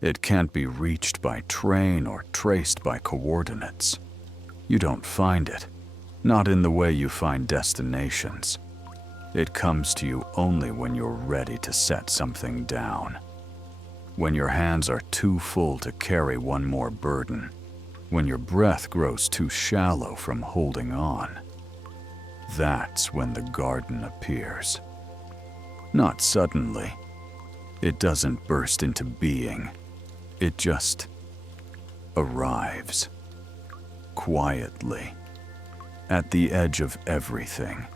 It can't be reached by train or traced by coordinates. You don't find it, not in the way you find destinations. It comes to you only when you're ready to set something down. When your hands are too full to carry one more burden. When your breath grows too shallow from holding on. That's when the garden appears. Not suddenly. It doesn't burst into being. It just arrives. Quietly. At the edge of everything.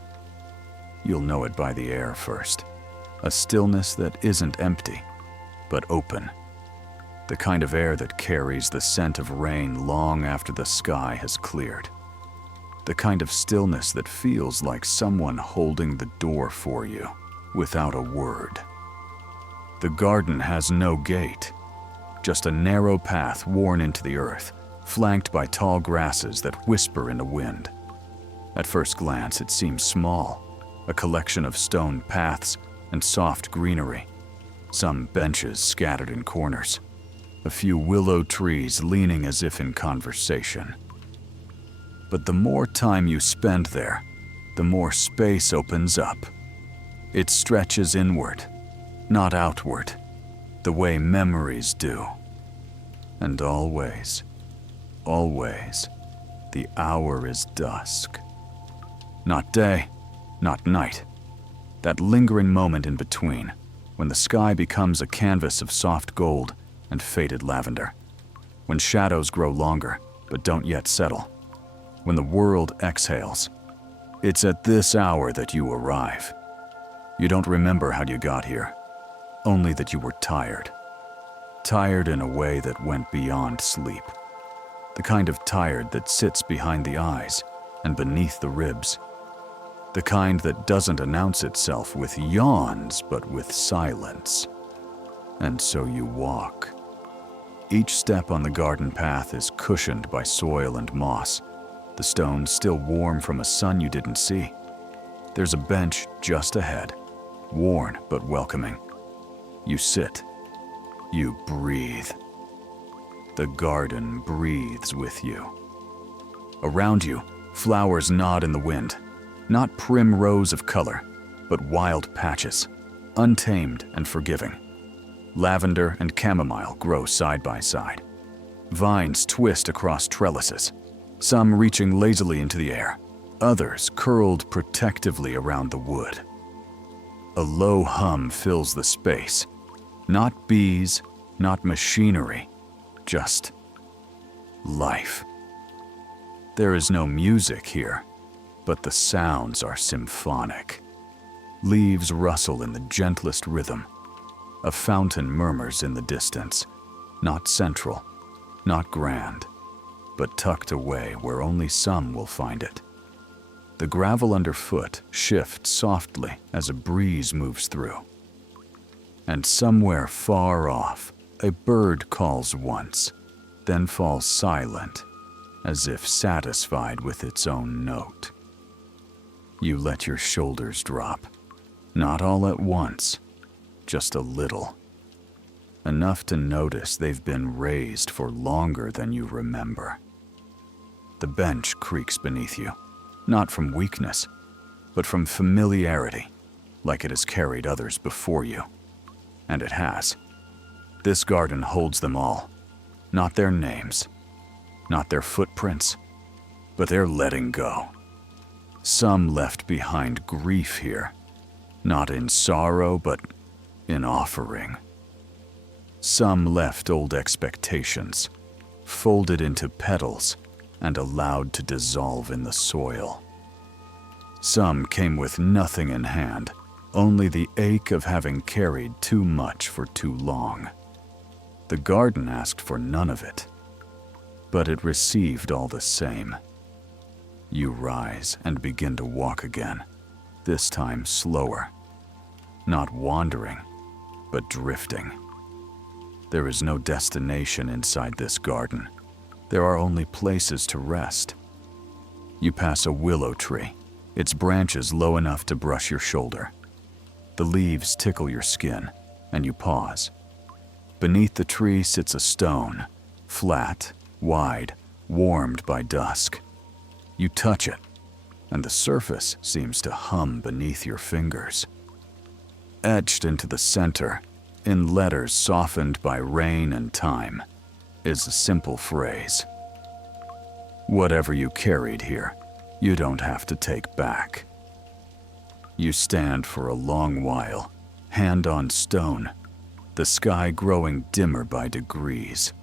You'll know it by the air first. A stillness that isn't empty, but open. The kind of air that carries the scent of rain long after the sky has cleared. The kind of stillness that feels like someone holding the door for you, without a word. The garden has no gate, just a narrow path worn into the earth, flanked by tall grasses that whisper in the wind. At first glance, it seems small, a collection of stone paths and soft greenery, some benches scattered in corners, a few willow trees leaning as if in conversation. But the more time you spend there, the more space opens up. It stretches inward, not outward, the way memories do. And always, always, the hour is dusk. Not day, not night. That lingering moment in between, when the sky becomes a canvas of soft gold and faded lavender. When shadows grow longer, but don't yet settle. When the world exhales. It's at this hour that you arrive. You don't remember how you got here, only that you were tired. Tired in a way that went beyond sleep. The kind of tired that sits behind the eyes and beneath the ribs. The kind that doesn't announce itself with yawns, but with silence. And so you walk. Each step on the garden path is cushioned by soil and moss, the stones still warm from a sun you didn't see. There's a bench just ahead, worn but welcoming. You sit. You breathe. The garden breathes with you. Around you, flowers nod in the wind. Not prim rows of color, but wild patches, untamed and forgiving. Lavender and chamomile grow side by side. Vines twist across trellises, some reaching lazily into the air, others curled protectively around the wood. A low hum fills the space. Not bees, not machinery, just life. There is no music here, but the sounds are symphonic. Leaves rustle in the gentlest rhythm. A fountain murmurs in the distance, not central, not grand, but tucked away where only some will find it. The gravel underfoot shifts softly as a breeze moves through. And somewhere far off, a bird calls once, then falls silent, as if satisfied with its own note. You let your shoulders drop, not all at once, just a little. Enough to notice they've been raised for longer than you remember. The bench creaks beneath you, not from weakness, but from familiarity, like it has carried others before you. And it has. This garden holds them all, not their names, not their footprints, but their letting go. Some left behind grief here, not in sorrow, but in offering. Some left old expectations, folded into petals and allowed to dissolve in the soil. Some came with nothing in hand, only the ache of having carried too much for too long. The garden asked for none of it, but it received all the same. You rise and begin to walk again, this time slower. Not wandering, but drifting. There is no destination inside this garden. There are only places to rest. You pass a willow tree, its branches low enough to brush your shoulder. The leaves tickle your skin, and you pause. Beneath the tree sits a stone, flat, wide, warmed by dusk. You touch it, and the surface seems to hum beneath your fingers. Etched into the center, in letters softened by rain and time, is a simple phrase. Whatever you carried here, you don't have to take back. You stand for a long while, hand on stone, the sky growing dimmer by degrees.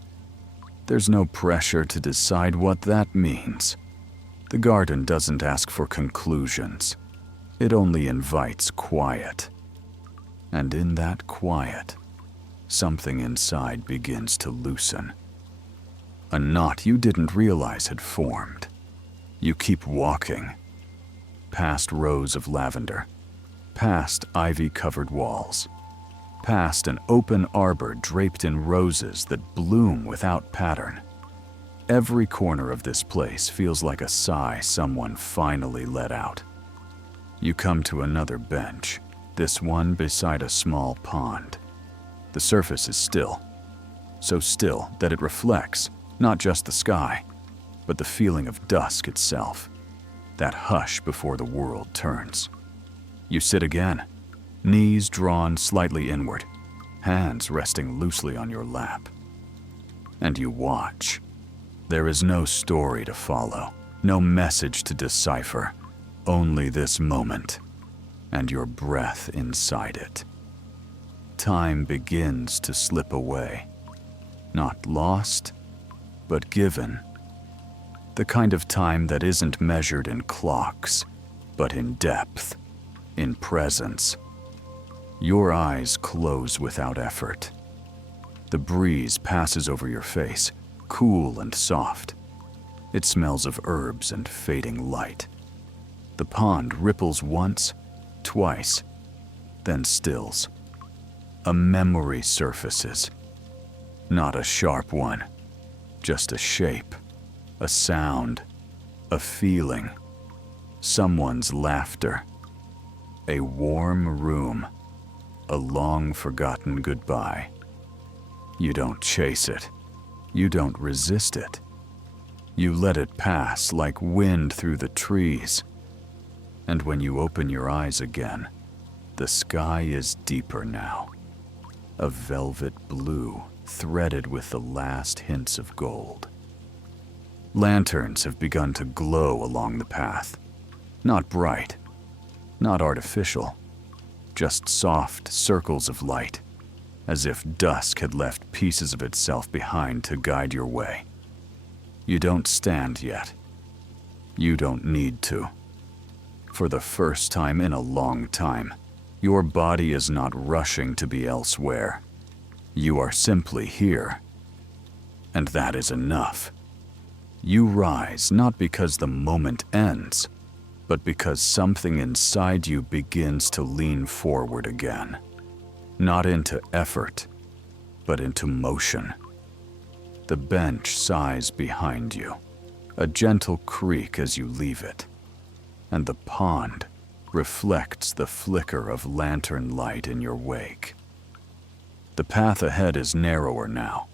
There's no pressure to decide what that means. The garden doesn't ask for conclusions. It only invites quiet. And in that quiet, something inside begins to loosen. A knot you didn't realize had formed. You keep walking, past rows of lavender, past ivy-covered walls, past an open arbor draped in roses that bloom without pattern. Every corner of this place feels like a sigh someone finally let out. You come to another bench, this one beside a small pond. The surface is still, so still that it reflects not just the sky, but the feeling of dusk itself, that hush before the world turns. You sit again, knees drawn slightly inward, hands resting loosely on your lap. And you watch. There is no story to follow, no message to decipher, only this moment, and your breath inside it. Time begins to slip away, not lost, but given. The kind of time that isn't measured in clocks, but in depth, in presence. Your eyes close without effort. The breeze passes over your face, cool and soft. It smells of herbs and fading light. The pond ripples once, twice, then stills. A memory surfaces. Not a sharp one, just a shape, a sound, a feeling, someone's laughter, a warm room, a long-forgotten goodbye. You don't chase it. You don't resist it. You let it pass like wind through the trees. And when you open your eyes again, the sky is deeper now, a velvet blue threaded with the last hints of gold. Lanterns have begun to glow along the path. Not bright, not artificial, just soft circles of light, as if dusk had left pieces of itself behind to guide your way. You don't stand yet. You don't need to. For the first time in a long time, your body is not rushing to be elsewhere. You are simply here. And that is enough. You rise not because the moment ends, but because something inside you begins to lean forward again. Not into effort, but into motion. The bench sighs behind you, a gentle creak as you leave it, and the pond reflects the flicker of lantern light in your wake. The path ahead is narrower now,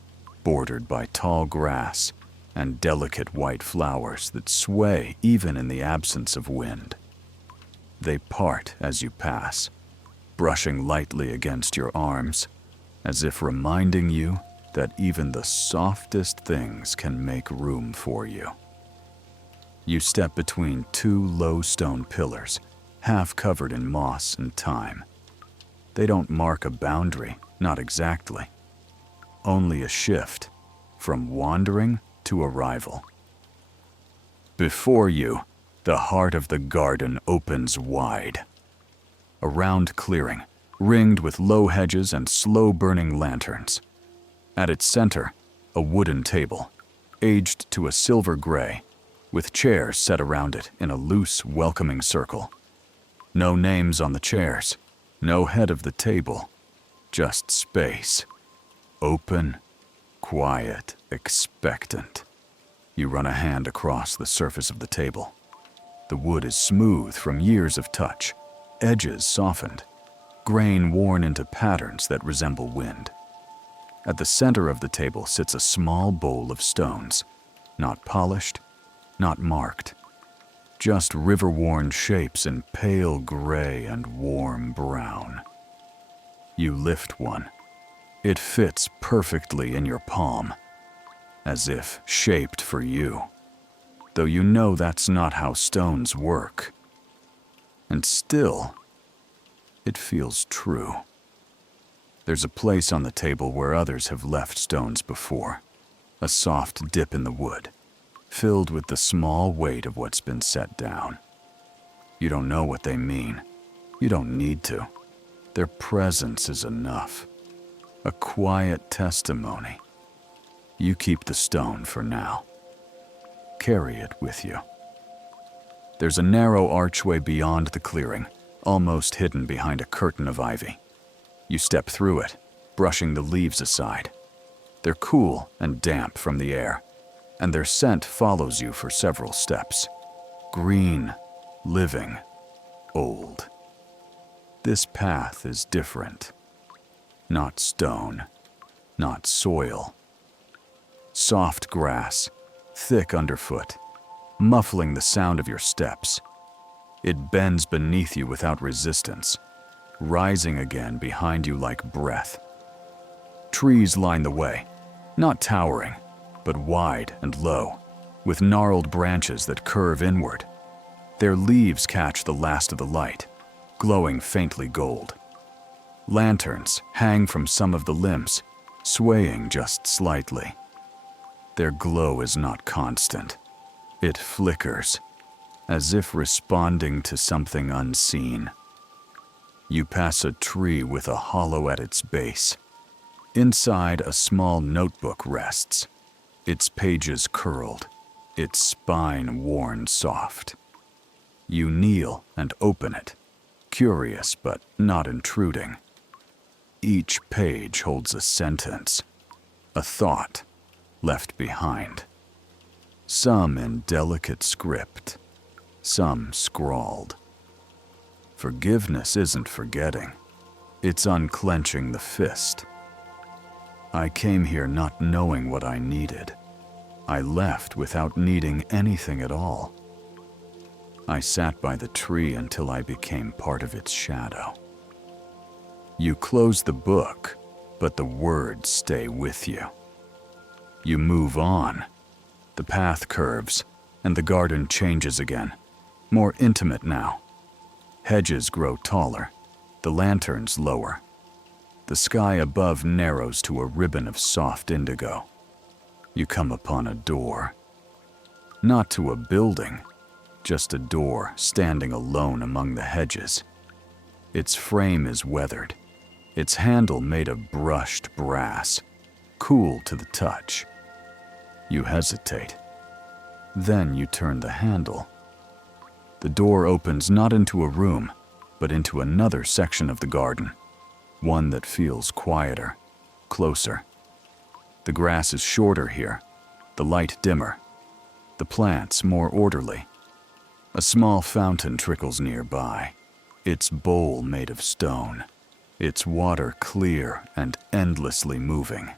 bordered by tall grass and delicate white flowers that sway even in the absence of wind. They part as you pass, brushing lightly against your arms, as if reminding you that even the softest things can make room for you. You step between two low stone pillars, half covered in moss and thyme. They don't mark a boundary, not exactly. Only a shift, from wandering to arrival. Before you, the heart of the garden opens wide. A round clearing, ringed with low hedges and slow-burning lanterns. At its center, a wooden table, aged to a silver gray, with chairs set around it in a loose, welcoming circle. No names on the chairs, no head of the table, just space. Open, quiet, expectant. You run a hand across the surface of the table. The wood is smooth from years of touch, edges softened, grain worn into patterns that resemble wind. At the center of the table sits a small bowl of stones, not polished, not marked, just river-worn shapes in pale gray and warm brown. You lift one. It fits perfectly in your palm, as if shaped for you, though you know that's not how stones work. And still, it feels true. There's a place on the table where others have left stones before, a soft dip in the wood, filled with the small weight of what's been set down. You don't know what they mean. You don't need to. Their presence is enough. A quiet testimony. You keep the stone for now. Carry it with you. There's a narrow archway beyond the clearing, almost hidden behind a curtain of ivy. You step through it, brushing the leaves aside. They're cool and damp from the air, and their scent follows you for several steps. Green, living, old. This path is different. Not stone, not soil. Soft grass, thick underfoot, muffling the sound of your steps. It bends beneath you without resistance, rising again behind you like breath. Trees line the way, not towering, but wide and low, with gnarled branches that curve inward. Their leaves catch the last of the light, glowing faintly gold. Lanterns hang from some of the limbs, swaying just slightly. Their glow is not constant. It flickers, as if responding to something unseen. You pass a tree with a hollow at its base. Inside, a small notebook rests, its pages curled, its spine worn soft. You kneel and open it, curious but not intruding. Each page holds a sentence, a thought left behind. Some in delicate script, some scrawled. Forgiveness isn't forgetting, it's unclenching the fist. I came here not knowing what I needed. I left without needing anything at all. I sat by the tree until I became part of its shadow. You close the book, but the words stay with you. You move on. The path curves, and the garden changes again, more intimate now. Hedges grow taller, the lanterns lower. The sky above narrows to a ribbon of soft indigo. You come upon a door. Not to a building, just a door standing alone among the hedges. Its frame is weathered, its handle made of brushed brass, cool to the touch. You hesitate. Then you turn the handle. The door opens not into a room, but into another section of the garden, one that feels quieter, closer. The grass is shorter here, the light dimmer, the plants more orderly. A small fountain trickles nearby, its bowl made of stone, its water clear and endlessly moving.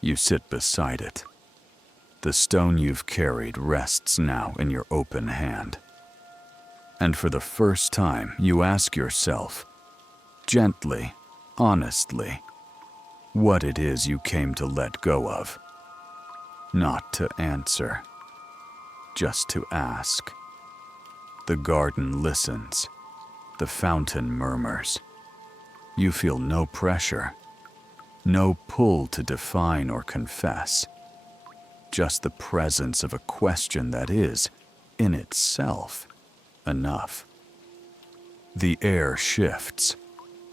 You sit beside it. The stone you've carried rests now in your open hand. And for the first time, you ask yourself, gently, honestly, what it is you came to let go of. Not to answer, just to ask. The garden listens. The fountain murmurs. You feel no pressure, no pull to define or confess. Just the presence of a question that is, in itself, enough. The air shifts.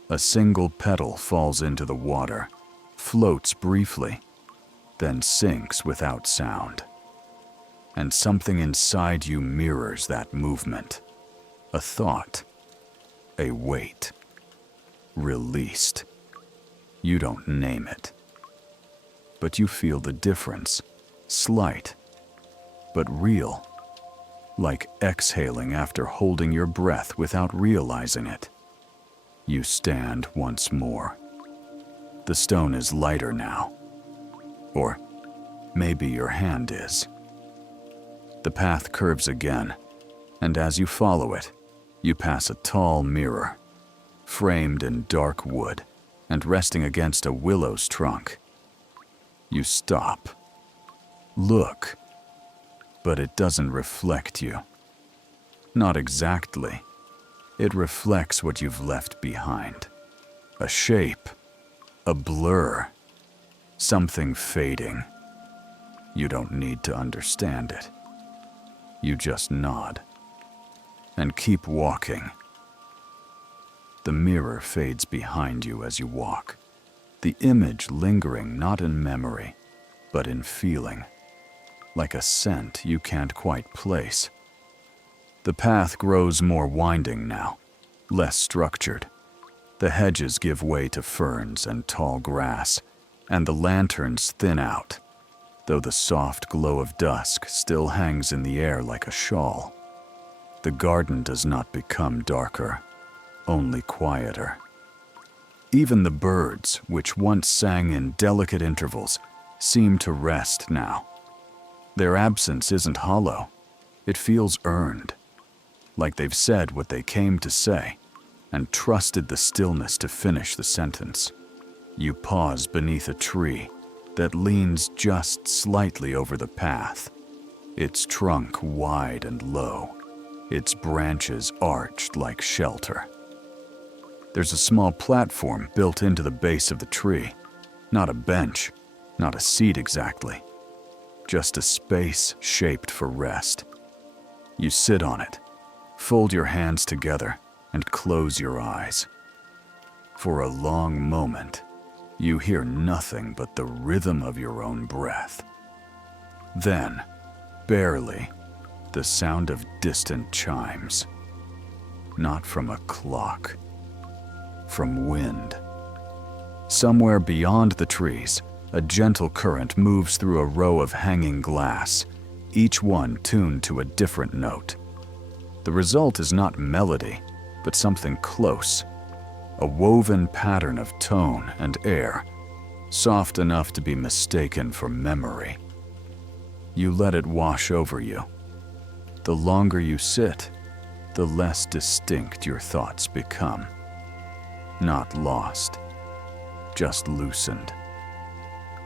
A single petal falls into the water, floats briefly, then sinks without sound. And something inside you mirrors that movement. A thought, a weight, released. You don't name it. But you feel the difference, slight, but real. Like exhaling after holding your breath without realizing it. You stand once more. The stone is lighter now. Or maybe your hand is. The path curves again, and as you follow it, you pass a tall mirror, framed in dark wood and resting against a willow's trunk. You stop. Look. But it doesn't reflect you. Not exactly. It reflects what you've left behind. A shape. A blur. Something fading. You don't need to understand it. You just nod. And keep walking. The mirror fades behind you as you walk. The image lingering not in memory, but in feeling. Like a scent you can't quite place. The path grows more winding now, less structured. The hedges give way to ferns and tall grass, and the lanterns thin out, though the soft glow of dusk still hangs in the air like a shawl. The garden does not become darker, only quieter. Even the birds, which once sang in delicate intervals, seem to rest now. Their absence isn't hollow. It feels earned, like they've said what they came to say, and trusted the stillness to finish the sentence. You pause beneath a tree that leans just slightly over the path, its trunk wide and low, its branches arched like shelter. There's a small platform built into the base of the tree, not a bench, not a seat exactly, just a space shaped for rest. You sit on it, fold your hands together, and close your eyes. For a long moment, you hear nothing but the rhythm of your own breath. Then, barely, the sound of distant chimes. Not from a clock, from wind. Somewhere beyond the trees, a gentle current moves through a row of hanging glass, each one tuned to a different note. The result is not melody, but something close, a woven pattern of tone and air, soft enough to be mistaken for memory. You let it wash over you. The longer you sit, the less distinct your thoughts become. Not lost, just loosened.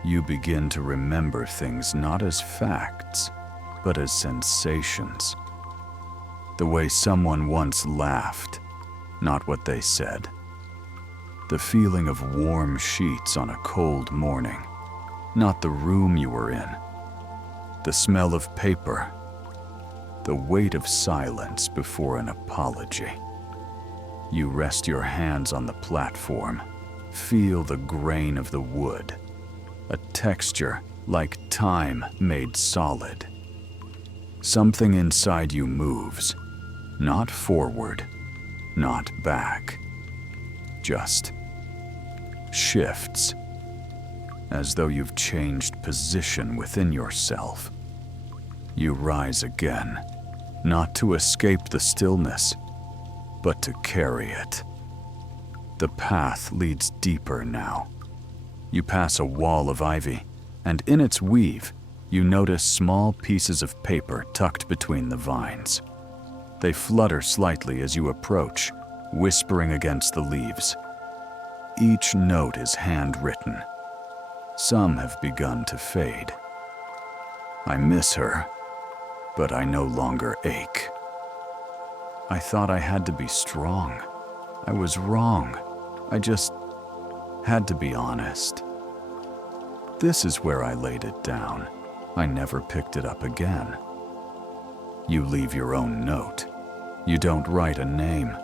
You begin to remember things not as facts, but as sensations. The way someone once laughed, not what they said. The feeling of warm sheets on a cold morning, not the room you were in. The smell of paper, the weight of silence before an apology. You rest your hands on the platform, feel the grain of the wood, a texture like time made solid. Something inside you moves, not forward, not back, just shifts, as though you've changed position within yourself. You rise again, not to escape the stillness, but to carry it. The path leads deeper now. You pass a wall of ivy, and in its weave, you notice small pieces of paper tucked between the vines. They flutter slightly as you approach, whispering against the leaves. Each note is handwritten. Some have begun to fade. I miss her, but I no longer ache. I thought I had to be strong. I was wrong. I just had to be honest. This is where I laid it down. I never picked it up again. You leave your own note. You don't write a name,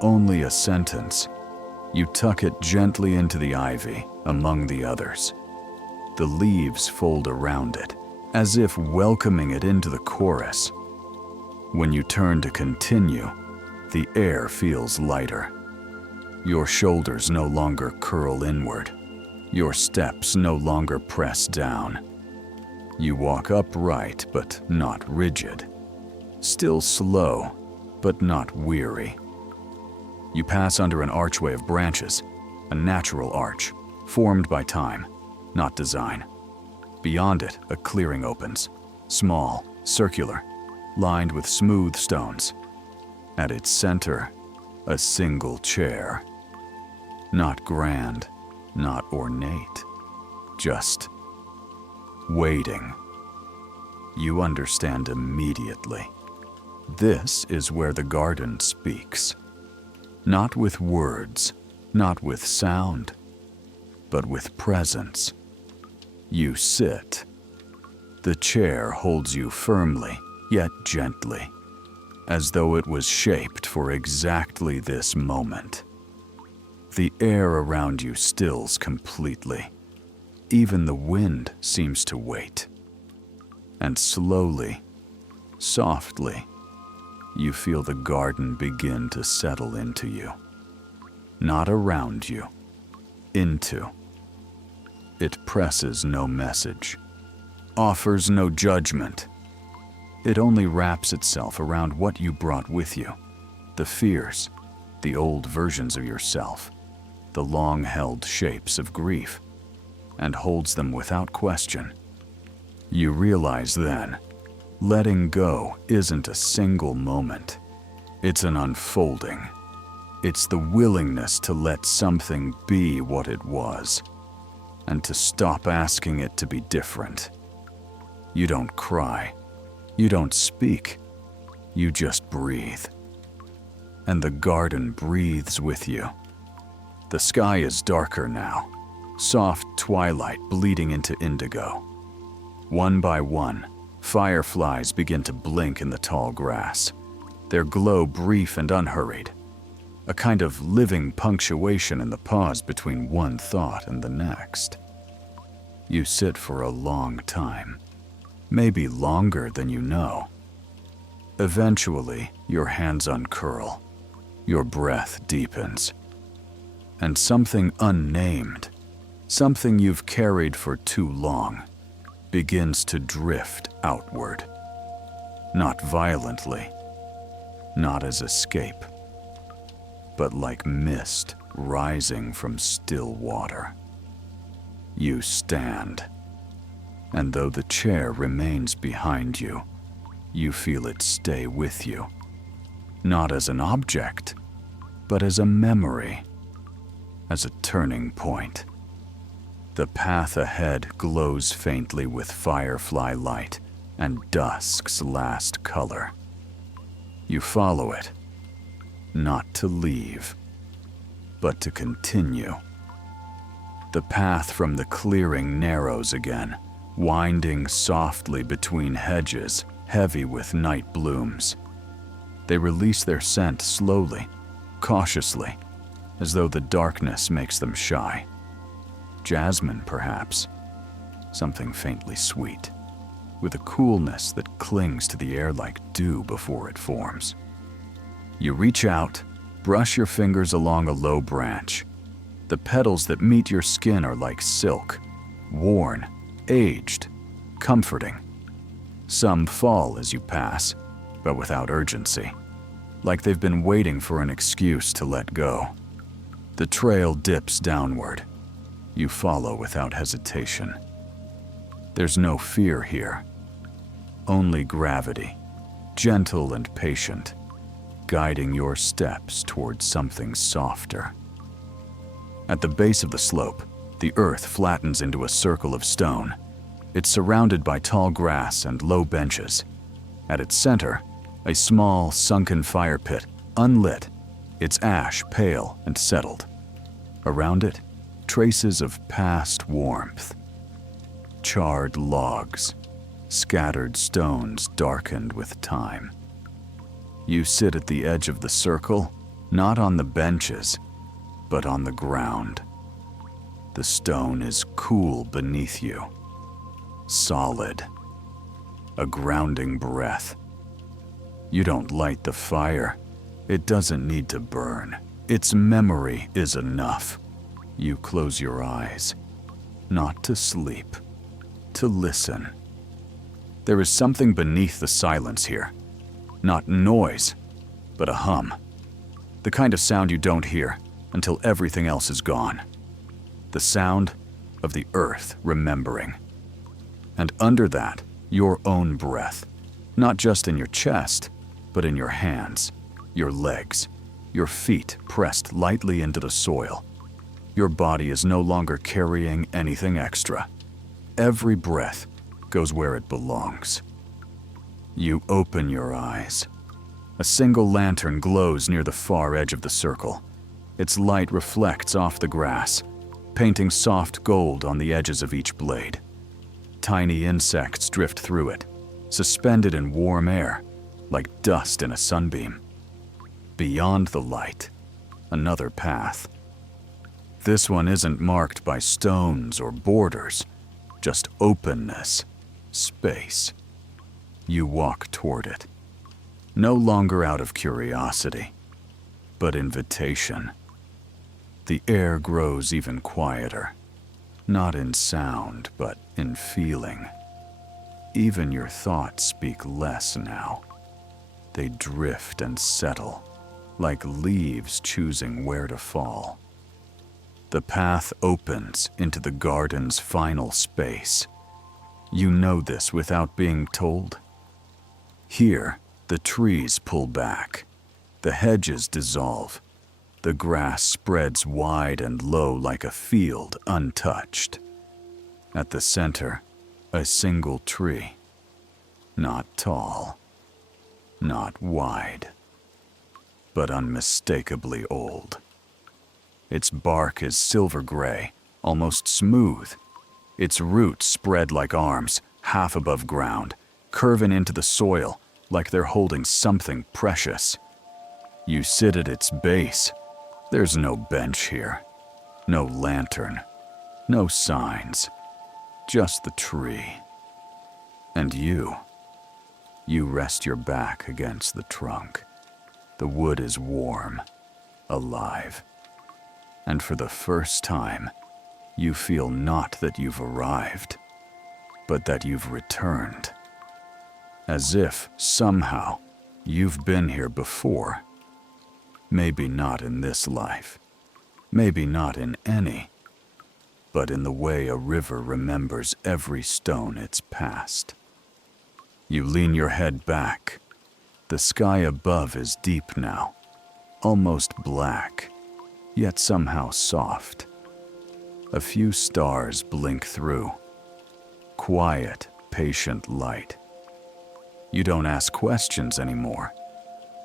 only a sentence. You tuck it gently into the ivy among the others. The leaves fold around it, as if welcoming it into the chorus. When you turn to continue, the air feels lighter. Your shoulders no longer curl inward. Your steps no longer press down. You walk upright but not rigid. Still slow, but not weary. You pass under an archway of branches, a natural arch, formed by time, not design. Beyond it, a clearing opens, small, circular, lined with smooth stones. At its center, a single chair. Not grand, not ornate, just waiting. You understand immediately. This is where the garden speaks. Not with words, not with sound, but with presence. You sit. The chair holds you firmly, yet gently, as though it was shaped for exactly this moment. The air around you stills completely. Even the wind seems to wait. And slowly, softly, you feel the garden begin to settle into you. Not around you, into. It presses no message, offers no judgment. It only wraps itself around what you brought with you, the fears, the old versions of yourself, the long-held shapes of grief, and holds them without question. You realize then, letting go isn't a single moment. It's an unfolding. It's the willingness to let something be what it was, and to stop asking it to be different. You don't cry. You don't speak. You just breathe. And the garden breathes with you. The sky is darker now, soft twilight bleeding into indigo. One by one, fireflies begin to blink in the tall grass, their glow brief and unhurried, a kind of living punctuation in the pause between one thought and the next. You sit for a long time, maybe longer than you know. Eventually, your hands uncurl, your breath deepens, and something unnamed, something you've carried for too long, begins to drift outward. Not violently, not as escape, but like mist rising from still water. You stand, and though the chair remains behind you, you feel it stay with you, not as an object, but as a memory, as a turning point. The path ahead glows faintly with firefly light and dusk's last color. You follow it, not to leave, but to continue. The path from the clearing narrows again, winding softly between hedges heavy with night blooms. They release their scent slowly, cautiously, as though the darkness makes them shy. Jasmine, perhaps. Something faintly sweet, with a coolness that clings to the air like dew before it forms. You reach out, brush your fingers along a low branch. The petals that meet your skin are like silk, worn, aged, comforting. Some fall as you pass, but without urgency, like they've been waiting for an excuse to let go. The trail dips downward. You follow without hesitation. There's no fear here, only gravity, gentle and patient, guiding your steps towards something softer. At the base of the slope, the earth flattens into a circle of stone. It's surrounded by tall grass and low benches. At its center, a small, sunken fire pit, unlit, its ash pale and settled. Around it, traces of past warmth. Charred logs, scattered stones darkened with time. You sit at the edge of the circle, not on the benches, but on the ground. The stone is cool beneath you, solid, a grounding breath. You don't light the fire. It doesn't need to burn. Its memory is enough. You close your eyes, not to sleep, to listen. There is something beneath the silence here. Not noise, but a hum. The kind of sound you don't hear until everything else is gone. the sound of the earth remembering. And under that, your own breath, not just in your chest, but in your hands, your legs, your feet pressed lightly into the soil. Your body is no longer carrying anything extra. Every breath goes where it belongs. You open your eyes. A single lantern glows near the far edge of the circle. Its light reflects off the grass, painting soft gold on the edges of each blade. Tiny insects drift through it, suspended in warm air, like dust in a sunbeam. Beyond the light, another path. This one isn't marked by stones or borders, just openness, space. You walk toward it, no longer out of curiosity, but invitation. The air grows even quieter, not in sound, but in feeling. Even your thoughts speak less now. They drift and settle, like leaves choosing where to fall. The path opens into the garden's final space. You know this without being told. Here, the trees pull back, the hedges dissolve, the grass spreads wide and low like a field untouched. At the center, a single tree. Not tall, not wide, but unmistakably old. Its bark is silver gray, almost smooth. Its roots spread like arms, half above ground, curving into the soil like they're holding something precious. You sit at its base. There's no bench here, no lantern, no signs, just the tree. And you rest your back against the trunk. The wood is warm, alive. And for the first time, you feel not that you've arrived, but that you've returned. As if, somehow, you've been here before. Maybe not in this life, maybe not in any, but in the way a river remembers every stone it's passed. You lean your head back. The sky above is deep now, almost black, yet somehow soft. A few stars blink through. Quiet, patient light. You don't ask questions anymore,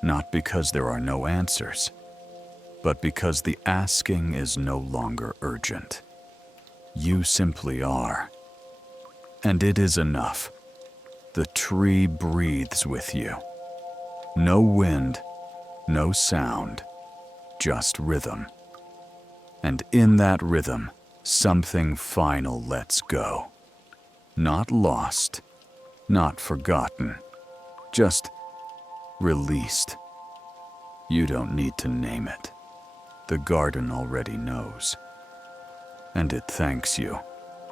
not because there are no answers, but because the asking is no longer urgent. You simply are. And it is enough. The tree breathes with you. No wind, no sound, just rhythm. And in that rhythm, something final lets go. Not lost, not forgotten, just released. You don't need to name it. The garden already knows. And it thanks you,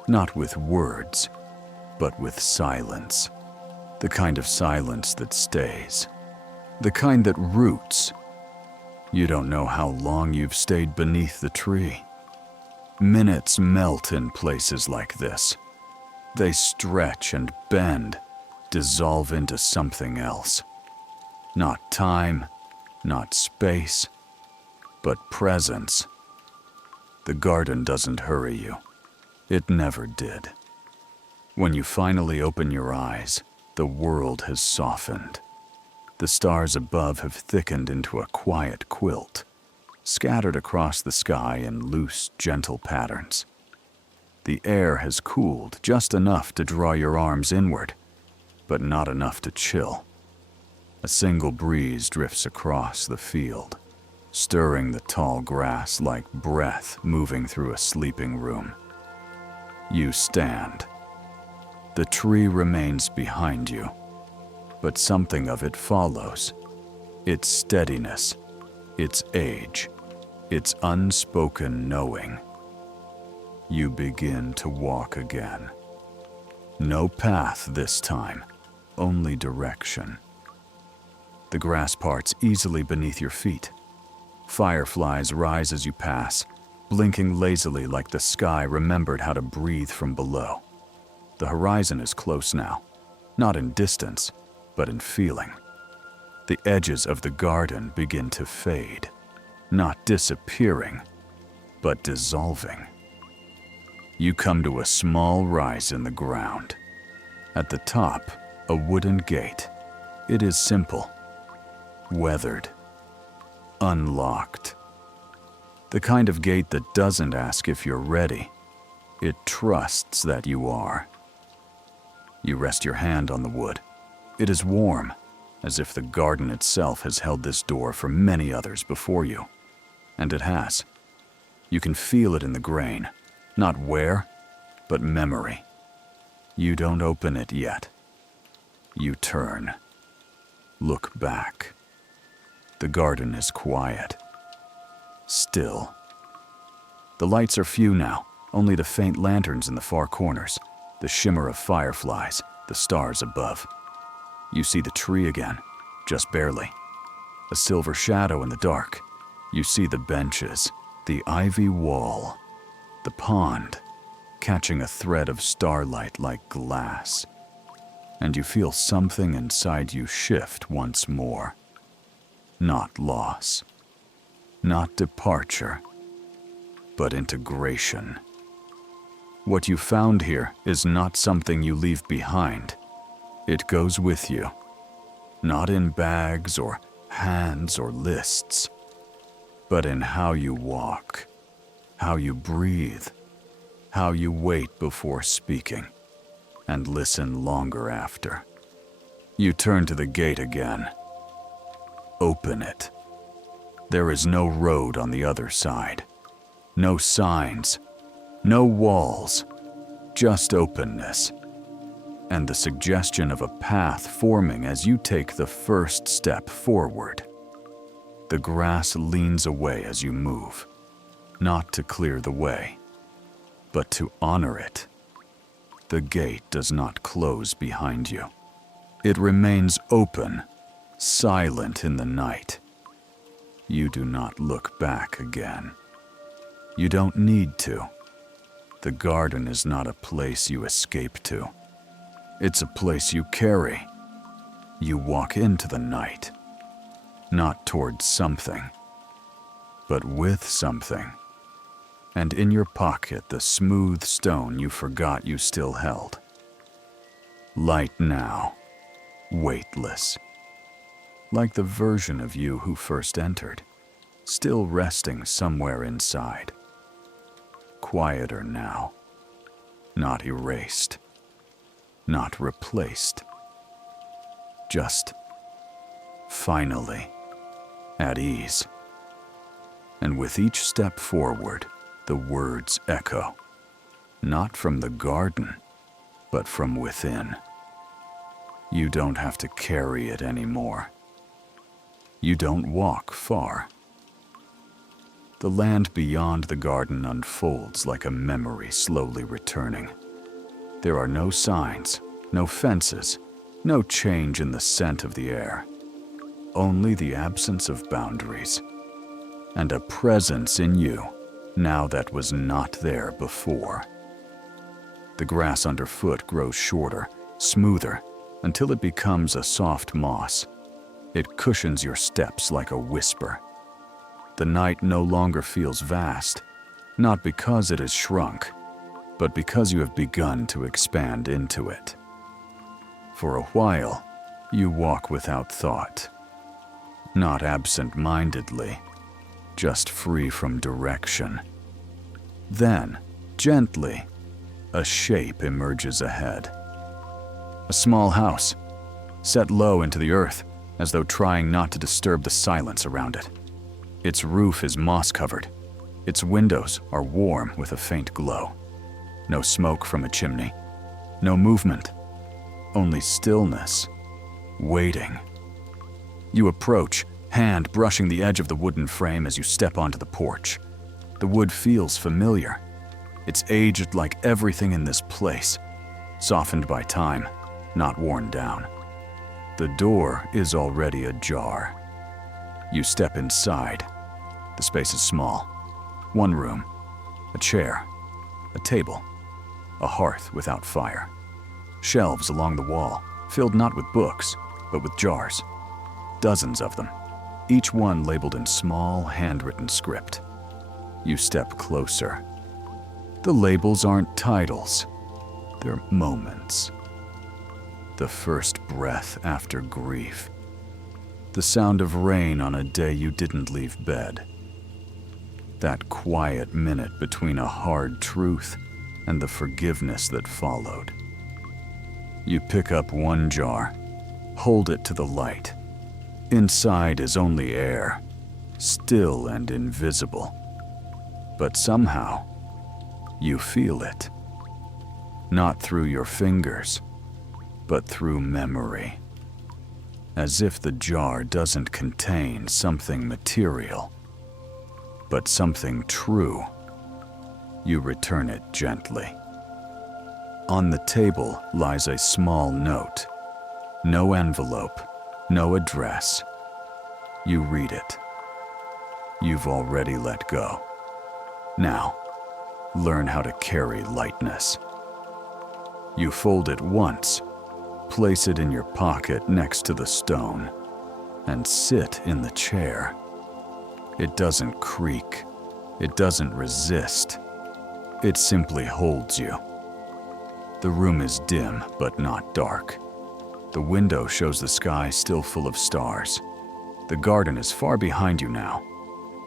not with words, but with silence. The kind of silence that stays. The kind that roots. You don't know how long you've stayed beneath the tree. Minutes melt in places like this. They stretch and bend, dissolve into something else. Not time, not space, but presence. The garden doesn't hurry you. It never did. When you finally open your eyes, the world has softened. The stars above have thickened into a quiet quilt, scattered across the sky in loose, gentle patterns. The air has cooled just enough to draw your arms inward, but not enough to chill. A single breeze drifts across the field, stirring the tall grass like breath moving through a sleeping room. You stand. The tree remains behind you, but something of it follows. Its steadiness, its age, its unspoken knowing. You begin to walk again. No path this time, only direction. The grass parts easily beneath your feet. Fireflies rise as you pass, blinking lazily like the sky remembered how to breathe from below. The horizon is close now, not in distance, but in feeling. The edges of the garden begin to fade, not disappearing, but dissolving. You come to a small rise in the ground. At the top, a wooden gate. It is simple, weathered, unlocked. The kind of gate that doesn't ask if you're ready. It trusts that you are. You rest your hand on the wood. It is warm, as if the garden itself has held this door for many others before you. And it has. You can feel it in the grain, not wear, but memory. You don't open it yet. You turn. Look back. The garden is quiet. Still. The lights are few now, only the faint lanterns in the far corners, the shimmer of fireflies, the stars above. You see the tree again, just barely. A silver shadow in the dark. You see the benches, the ivy wall, the pond, catching a thread of starlight like glass. And you feel something inside you shift once more. Not loss, not departure, but integration. What you found here is not something you leave behind. It goes with you, not in bags or hands or lists, but in how you walk, how you breathe, how you wait before speaking, and listen longer after. You turn to the gate again. Open it. There is no road on the other side. No signs. No walls. Just openness. And the suggestion of a path forming as you take the first step forward. The grass leans away as you move, not to clear the way, but to honor it. The gate does not close behind you. It remains open, silent in the night. You do not look back again. You don't need to. The garden is not a place you escape to. It's a place you carry. You walk into the night, not towards something, but with something. And in your pocket, the smooth stone you forgot you still held. Light now, weightless. Like the version of you who first entered, still resting somewhere inside. Quieter now, not erased, not replaced. Just finally at ease. And with each step forward, the words echo, not from the garden, but from within. You don't have to carry it anymore. You don't walk far. The land beyond the garden unfolds like a memory slowly returning. There are no signs, no fences, no change in the scent of the air. Only the absence of boundaries. And a presence in you, now that was not there before. The grass underfoot grows shorter, smoother, until it becomes a soft moss. It cushions your steps like a whisper. The night no longer feels vast, not because it has shrunk, but because you have begun to expand into it. For a while, you walk without thought. Not absent-mindedly, just free from direction. Then, gently, a shape emerges ahead. A small house, set low into the earth, as though trying not to disturb the silence around it. Its roof is moss-covered. Its windows are warm with a faint glow. No smoke from a chimney. No movement. Only stillness. Waiting. You approach, hand brushing the edge of the wooden frame as you step onto the porch. The wood feels familiar. It's aged like everything in this place, softened by time, not worn down. The door is already ajar. You step inside. The space is small. One room, A chair, a table, a hearth without fire. Shelves along the wall, filled not with books, but with jars. Dozens of them, each one labeled in small, handwritten script. You step closer. The labels aren't titles, they're moments. The first breath after grief. The sound of rain on a day you didn't leave bed. That quiet minute between a hard truth and the forgiveness that followed. You pick up one jar, hold it to the light. Inside is only air, still and invisible. But somehow, you feel it. Not through your fingers, but through memory. As if the jar doesn't contain something material, but something true. You return it gently. On the table lies a small note. No envelope, no address. You read it. You've already let go. Now, learn how to carry lightness. You fold it once, place it in your pocket next to the stone, and sit in the chair. It doesn't creak. It doesn't resist. It simply holds you. The room is dim, but not dark. The window shows the sky still full of stars. The garden is far behind you now,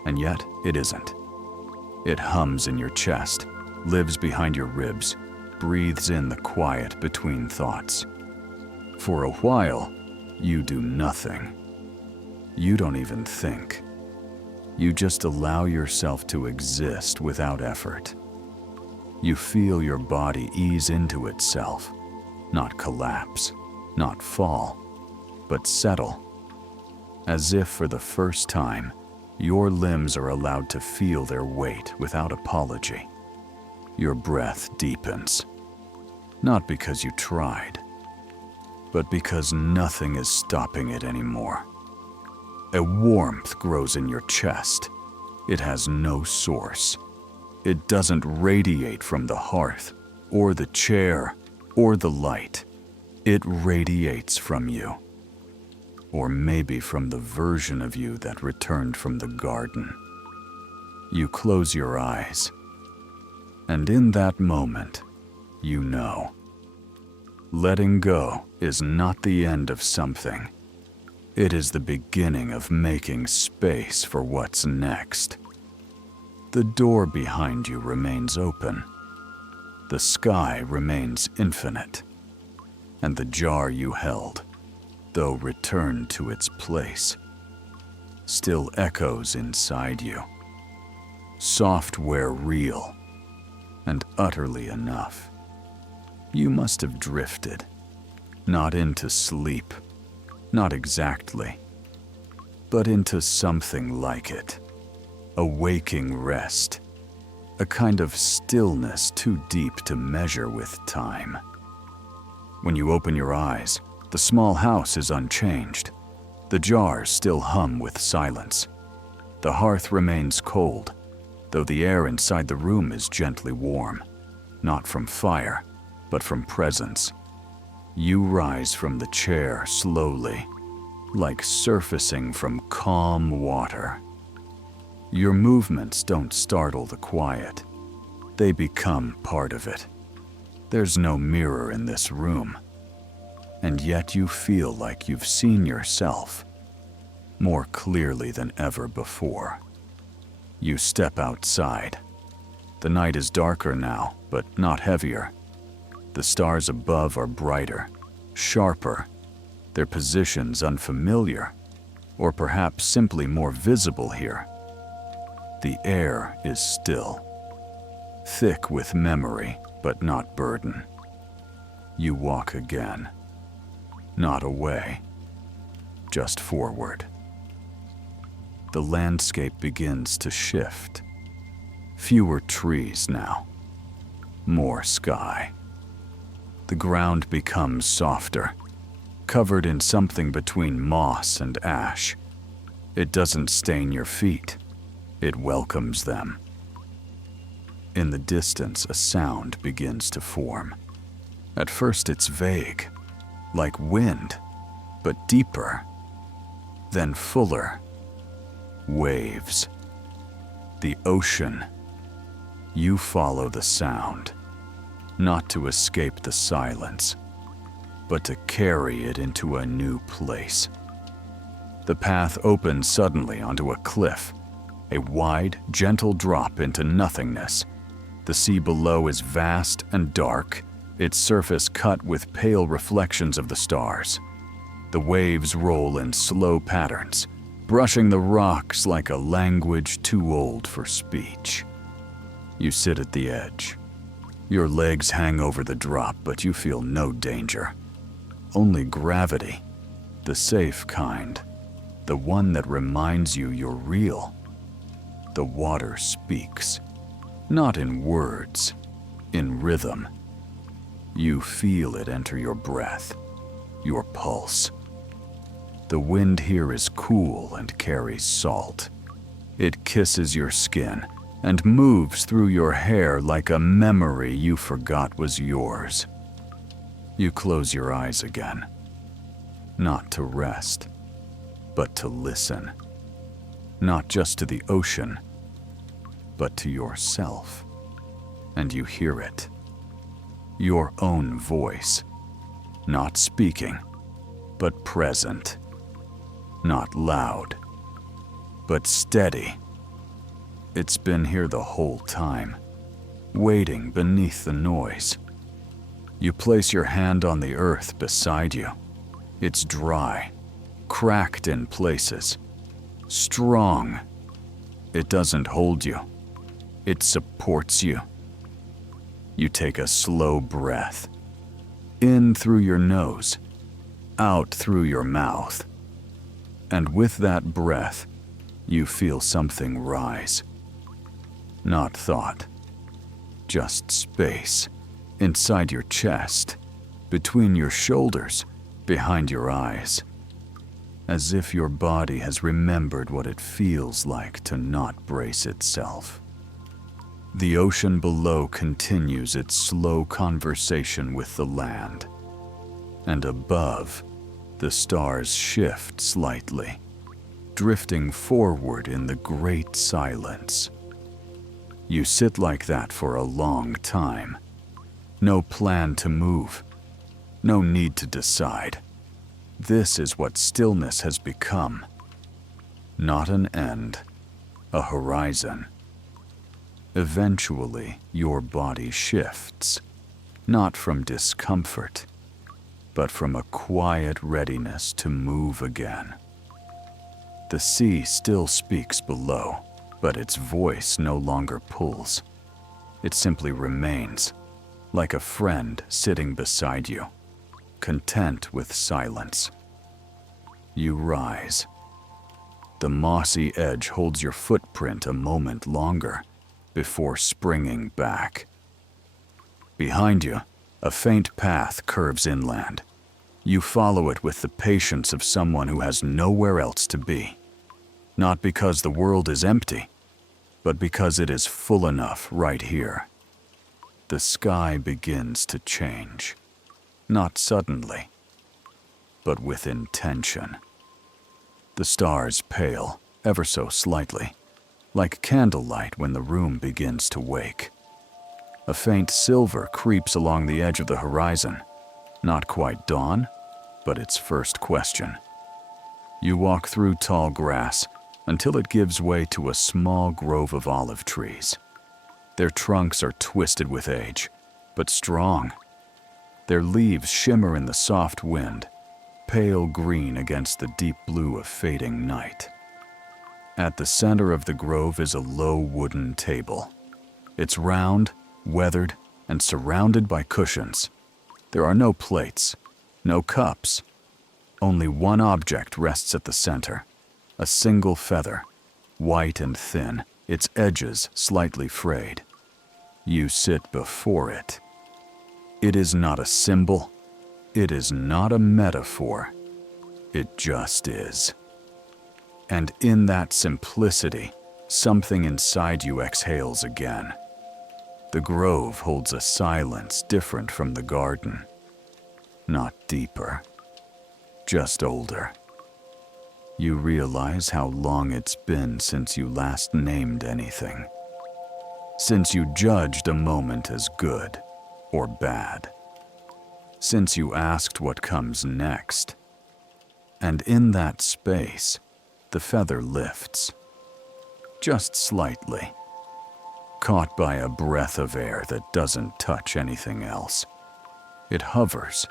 and yet it isn't. It hums in your chest, lives behind your ribs, breathes in the quiet between thoughts. For a while, you do nothing. You don't even think. You just allow yourself to exist without effort. You feel your body ease into itself, not collapse, not fall, but settle. As if for the first time, your limbs are allowed to feel their weight without apology. Your breath deepens, not because you tried, but because nothing is stopping it anymore. A warmth grows in your chest. It has no source. It doesn't radiate from the hearth, or the chair, or the light. It radiates from you. Or maybe from the version of you that returned from the garden. You close your eyes, and in that moment, you know. Letting go is not the end of something. It is the beginning of making space for what's next. The door behind you remains open. The sky remains infinite. And the jar you held, though returned to its place, still echoes inside you. Software real, and utterly enough. You must have drifted, not into sleep, not exactly, but into something like it. A waking rest, a kind of stillness too deep to measure with time. When you open your eyes, the small house is unchanged. The jars still hum with silence. The hearth remains cold, though the air inside the room is gently warm, not from fire, but from presence. You rise from the chair slowly, like surfacing from calm water. Your movements don't startle the quiet. They become part of it. There's no mirror in this room, and yet you feel like you've seen yourself more clearly than ever before. You step outside. The night is darker now, but not heavier. The stars above are brighter, sharper, their positions unfamiliar, or perhaps simply more visible here. The air is still, thick with memory, but not burden. You walk again, not away, just forward. The landscape begins to shift. Fewer trees now, more sky. The ground becomes softer, covered in something between moss and ash. It doesn't stain your feet, it welcomes them. In the distance, a sound begins to form. At first it's vague, like wind, but deeper, then fuller. Waves. The ocean. You follow the sound, not to escape the silence, but to carry it into a new place. The path opens suddenly onto a cliff, a wide, gentle drop into nothingness. The sea below is vast and dark, its surface cut with pale reflections of the stars. The waves roll in slow patterns, brushing the rocks like a language too old for speech. You sit at the edge. Your legs hang over the drop, but you feel no danger. Only gravity, the safe kind, the one that reminds you you're real. The water speaks, not in words, in rhythm. You feel it enter your breath, your pulse. The wind here is cool and carries salt. It kisses your skin and moves through your hair like a memory you forgot was yours. You close your eyes again, not to rest, but to listen. Not just to the ocean, but to yourself. And you hear it. Your own voice. Not speaking, but present. Not loud, but steady. It's been here the whole time, waiting beneath the noise. You place your hand on the earth beside you. It's dry, cracked in places, strong. It doesn't hold you. It supports you. You take a slow breath, in through your nose, out through your mouth. And with that breath, you feel something rise. Not thought, just space, inside your chest, between your shoulders, behind your eyes. As if your body has remembered what it feels like to not brace itself. The ocean below continues its slow conversation with the land. And above, the stars shift slightly, drifting forward in the great silence. You sit like that for a long time. No plan to move, no need to decide. This is what stillness has become. Not an end, a horizon. Eventually, your body shifts, not from discomfort, but from a quiet readiness to move again. The sea still speaks below, but its voice no longer pulls. It simply remains, like a friend sitting beside you, content with silence. You rise. The mossy edge holds your footprint a moment longer before springing back. Behind you, a faint path curves inland. You follow it with the patience of someone who has nowhere else to be. Not because the world is empty, but because it is full enough right here. The sky begins to change. Not suddenly, but with intention. The stars pale, ever so slightly, like candlelight when the room begins to wake. A faint silver creeps along the edge of the horizon. Not quite dawn, but its first question. You walk through tall grass until it gives way to a small grove of olive trees. Their trunks are twisted with age, but strong. Their leaves shimmer in the soft wind, pale green against the deep blue of fading night. At the center of the grove is a low wooden table. It's round, weathered, and surrounded by cushions. There are no plates, no cups. Only one object rests at the center, a single feather, white and thin, its edges slightly frayed. You sit before it. It is not a symbol. It is not a metaphor. It just is. And in that simplicity, something inside you exhales again. The grove holds a silence different from the garden. Not deeper, just older. You realize how long it's been since you last named anything. Since you judged a moment as good or bad. Since you asked what comes next. And in that space, the feather lifts. Just slightly. Caught by a breath of air that doesn't touch anything else. It hovers,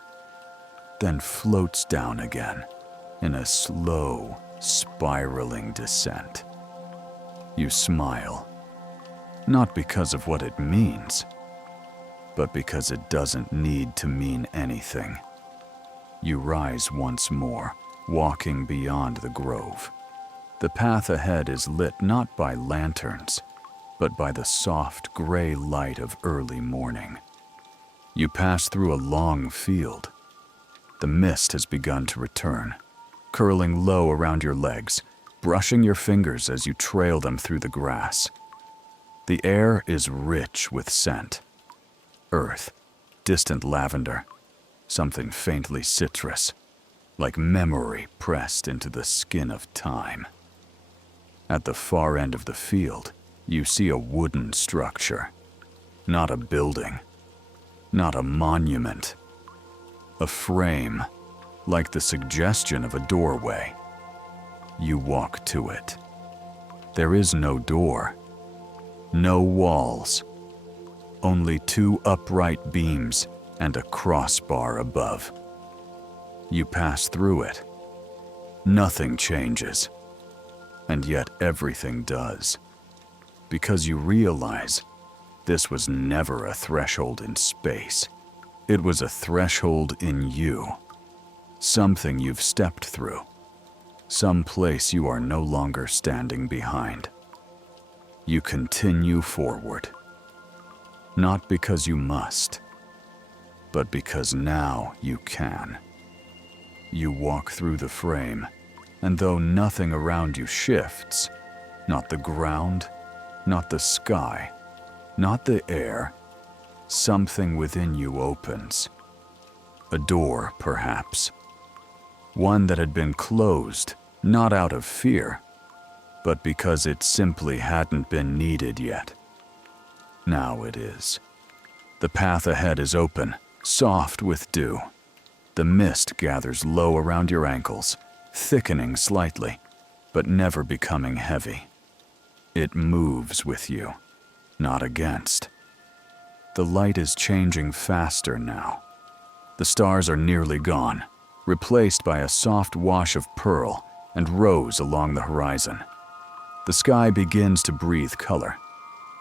then floats down again in a slow, spiraling descent. You smile, not because of what it means, but because it doesn't need to mean anything. You rise once more, walking beyond the grove. The path ahead is lit not by lanterns, but by the soft gray light of early morning. You pass through a long field. The mist has begun to return, curling low around your legs, brushing your fingers as you trail them through the grass. The air is rich with scent. Earth, distant lavender, something faintly citrus, like memory pressed into the skin of time. At the far end of the field, you see a wooden structure. Not a building, not a monument. A frame, like the suggestion of a doorway. You walk to it. There is no door, no walls, only two upright beams and a crossbar above. You pass through it. Nothing changes, and yet everything does. Because you realize this was never a threshold in space. It was a threshold in you. Something you've stepped through. Some place you are no longer standing behind. You continue forward. Not because you must, but because now you can. You walk through the frame, and though nothing around you shifts, not the ground, not the sky, not the air, something within you opens. A door, perhaps. One that had been closed, not out of fear, but because it simply hadn't been needed yet. Now it is. The path ahead is open, soft with dew. The mist gathers low around your ankles, thickening slightly, but never becoming heavy. It moves with you, not against. The light is changing faster now. The stars are nearly gone, replaced by a soft wash of pearl and rose along the horizon. The sky begins to breathe color,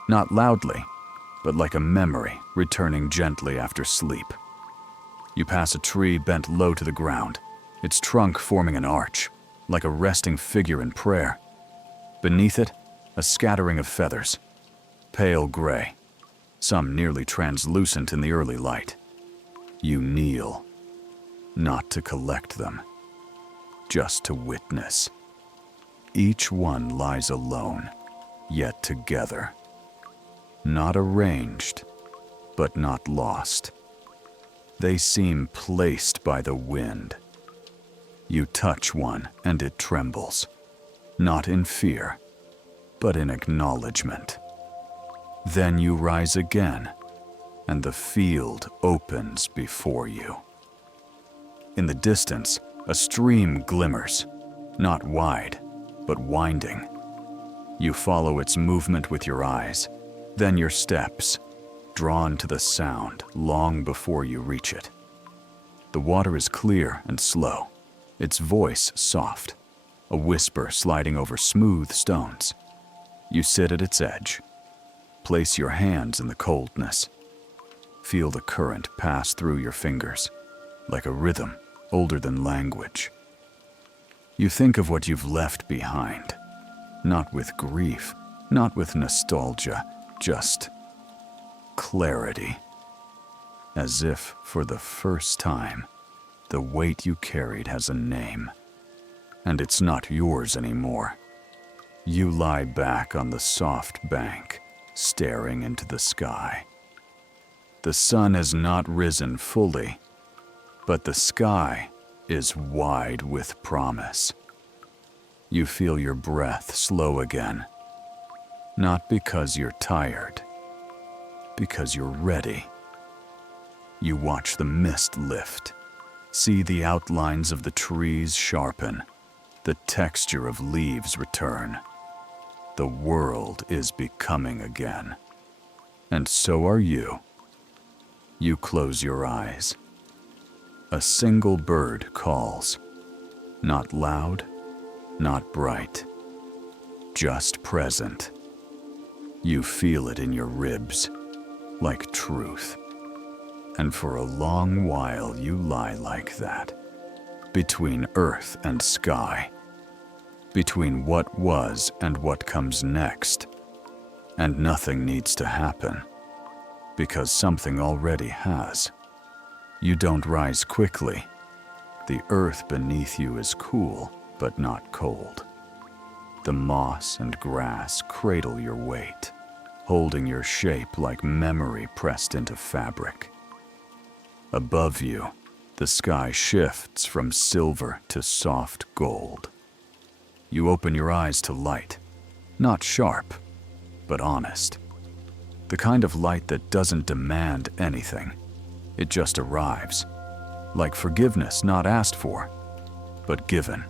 not loudly, but like a memory returning gently after sleep. You pass a tree bent low to the ground, its trunk forming an arch, like a resting figure in prayer. Beneath it, a scattering of feathers, pale gray, some nearly translucent in the early light. You kneel, not to collect them, just to witness. Each one lies alone, yet together. Not arranged, but not lost. They seem placed by the wind. You touch one and it trembles, not in fear, but in acknowledgement. Then you rise again, and the field opens before you. In the distance, a stream glimmers, not wide, but winding. You follow its movement with your eyes, then your steps, drawn to the sound long before you reach it. The water is clear and slow, its voice soft, a whisper sliding over smooth stones. You sit at its edge. Place your hands in the coldness. Feel the current pass through your fingers, like a rhythm older than language. You think of what you've left behind, not with grief, not with nostalgia, just clarity. As if, for the first time, the weight you carried has a name, and it's not yours anymore. You lie back on the soft bank, staring into the sky. The sun has not risen fully, but the sky is wide with promise. You feel your breath slow again, not because you're tired, because you're ready. You watch the mist lift, see the outlines of the trees sharpen, the texture of leaves return. The world is becoming again, and so are you. You close your eyes. A single bird calls, not loud, not bright, just present. You feel it in your ribs, like truth. And for a long while you lie like that, between earth and sky, between what was and what comes next. And nothing needs to happen, because something already has. You don't rise quickly. The earth beneath you is cool, but not cold. The moss and grass cradle your weight, holding your shape like memory pressed into fabric. Above you, the sky shifts from silver to soft gold. You open your eyes to light, not sharp, but honest. The kind of light that doesn't demand anything. It just arrives, like forgiveness not asked for, but given.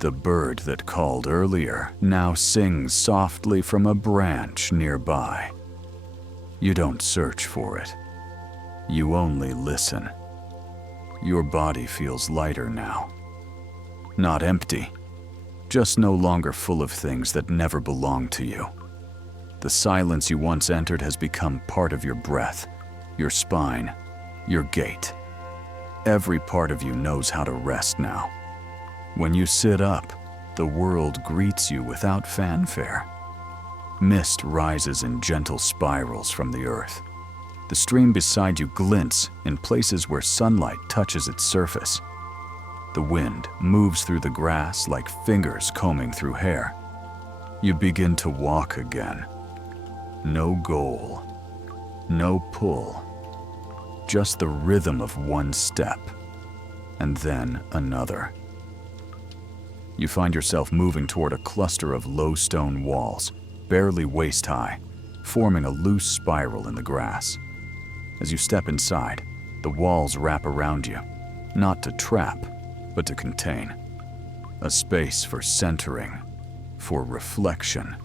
The bird that called earlier now sings softly from a branch nearby. You don't search for it. You only listen. Your body feels lighter now. Not empty, just no longer full of things that never belonged to you. The silence you once entered has become part of your breath, your spine, your gait. Every part of you knows how to rest now. When you sit up, the world greets you without fanfare. Mist rises in gentle spirals from the earth. The stream beside you glints in places where sunlight touches its surface. The wind moves through the grass like fingers combing through hair. You begin to walk again. No goal, no pull, just the rhythm of one step, and then another. You find yourself moving toward a cluster of low stone walls, barely waist-high, forming a loose spiral in the grass. As you step inside, the walls wrap around you, not to trap, but to contain. A space for centering, for reflection.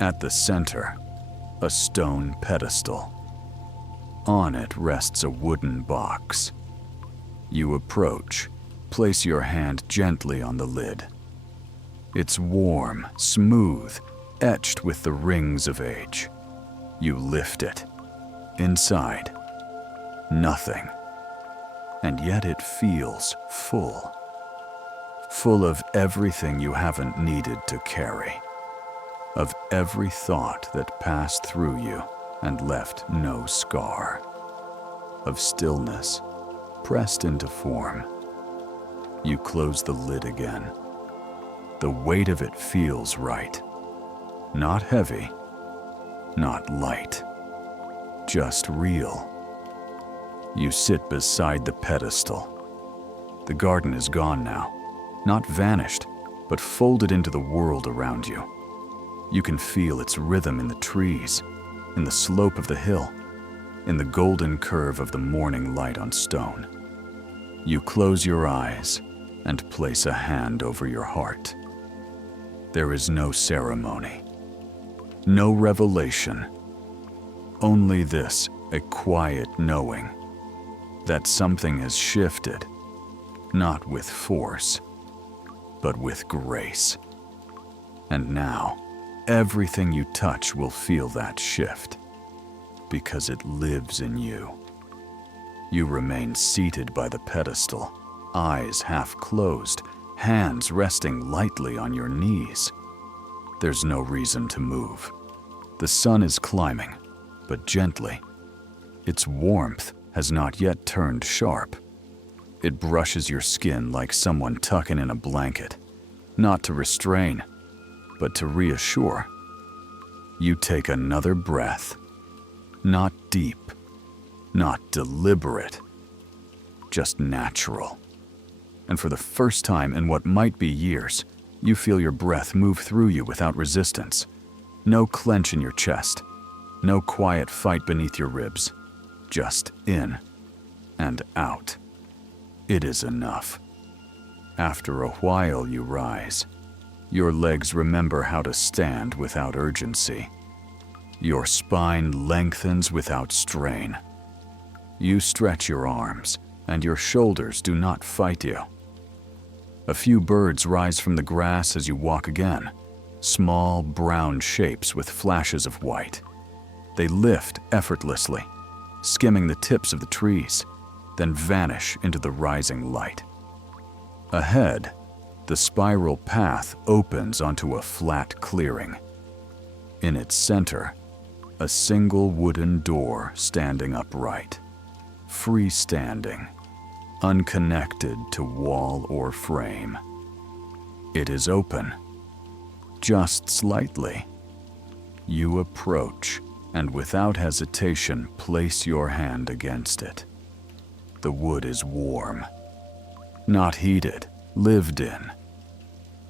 At the center, a stone pedestal. On it rests a wooden box. You approach, place your hand gently on the lid. It's warm, smooth, etched with the rings of age. You lift it. Inside, nothing. And yet it feels full. Full of everything you haven't needed to carry. Of every thought that passed through you and left no scar. Of stillness, pressed into form. You close the lid again. The weight of it feels right. Not heavy, not light, just real. You sit beside the pedestal. The garden is gone now, not vanished, but folded into the world around you. You can feel its rhythm in the trees, in the slope of the hill, in the golden curve of the morning light on stone. You close your eyes and place a hand over your heart. There is no ceremony, no revelation, only this, a quiet knowing that something has shifted, not with force, but with grace. And now, everything you touch will feel that shift, because it lives in you. You remain seated by the pedestal, eyes half closed, hands resting lightly on your knees. There's no reason to move. The sun is climbing, but gently. Its warmth has not yet turned sharp. It brushes your skin like someone tucking in a blanket, not to restrain, but to reassure. You take another breath. Not deep, not deliberate, just natural. And for the first time in what might be years, you feel your breath move through you without resistance. No clench in your chest, no quiet fight beneath your ribs, just in and out. It is enough. After a while, you rise. Your legs remember how to stand without urgency. Your spine lengthens without strain. You stretch your arms, and your shoulders do not fight you. A few birds rise from the grass as you walk again, small brown shapes with flashes of white. They lift effortlessly, skimming the tips of the trees, then vanish into the rising light. Ahead, the spiral path opens onto a flat clearing. In its center, a single wooden door standing upright, freestanding, unconnected to wall or frame. It is open, just slightly. You approach, and without hesitation, place your hand against it. The wood is warm, not heated, lived in.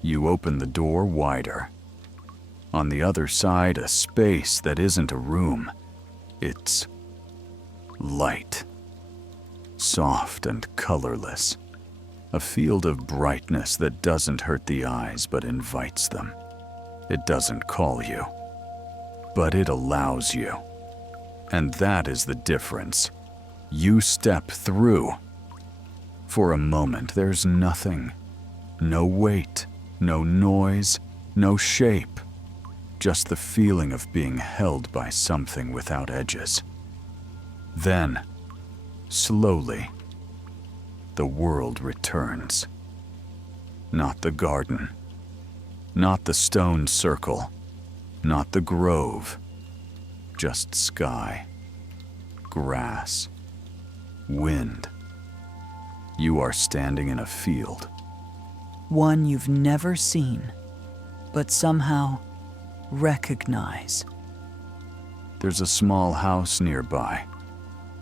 You open the door wider. On the other side, a space that isn't a room. It's light. Soft and colorless. A field of brightness that doesn't hurt the eyes but invites them. It doesn't call you, but it allows you. And that is the difference. You step through. For a moment, there's nothing. No weight, no noise, no shape. Just the feeling of being held by something without edges. Then, slowly, the world returns. Not the garden, not the stone circle, not the grove, just sky, grass, wind. You are standing in a field. One you've never seen, but somehow recognize. There's a small house nearby.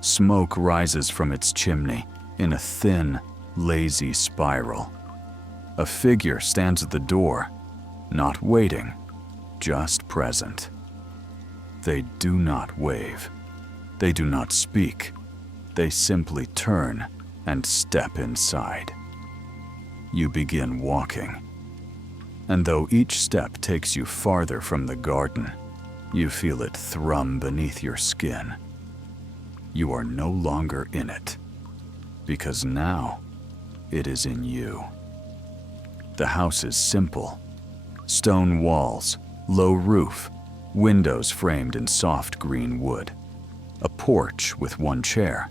Smoke rises from its chimney in a thin, lazy spiral. A figure stands at the door, not waiting, just present. They do not wave. They do not speak. They simply turn and step inside. You begin walking. And though each step takes you farther from the garden, you feel it thrum beneath your skin. You are no longer in it, because now it is in you. The house is simple. Stone walls, low roof, windows framed in soft green wood, a porch with one chair,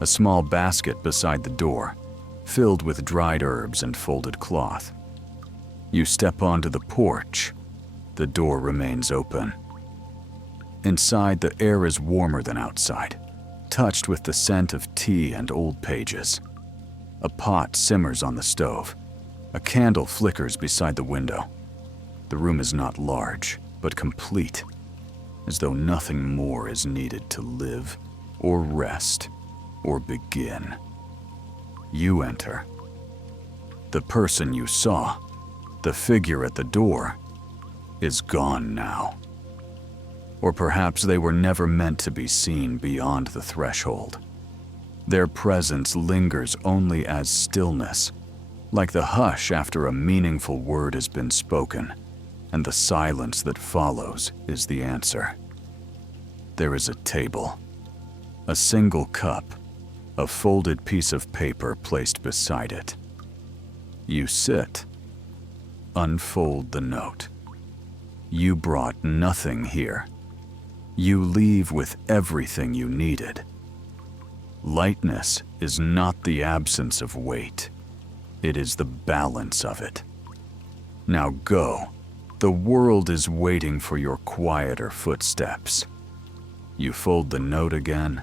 a small basket beside the door, filled with dried herbs and folded cloth. You step onto the porch. The door remains open. Inside, the air is warmer than outside, touched with the scent of tea and old pages. A pot simmers on the stove. A candle flickers beside the window. The room is not large, but complete, as though nothing more is needed to live, or rest, or begin. You enter. The person you saw, the figure at the door, is gone now. Or perhaps they were never meant to be seen beyond the threshold. Their presence lingers only as stillness, like the hush after a meaningful word has been spoken, and the silence that follows is the answer. There is a table, a single cup, a folded piece of paper placed beside it. You sit, unfold the note. You brought nothing here. You leave with everything you needed. Lightness is not the absence of weight. It is the balance of it. Now go. The world is waiting for your quieter footsteps. You fold the note again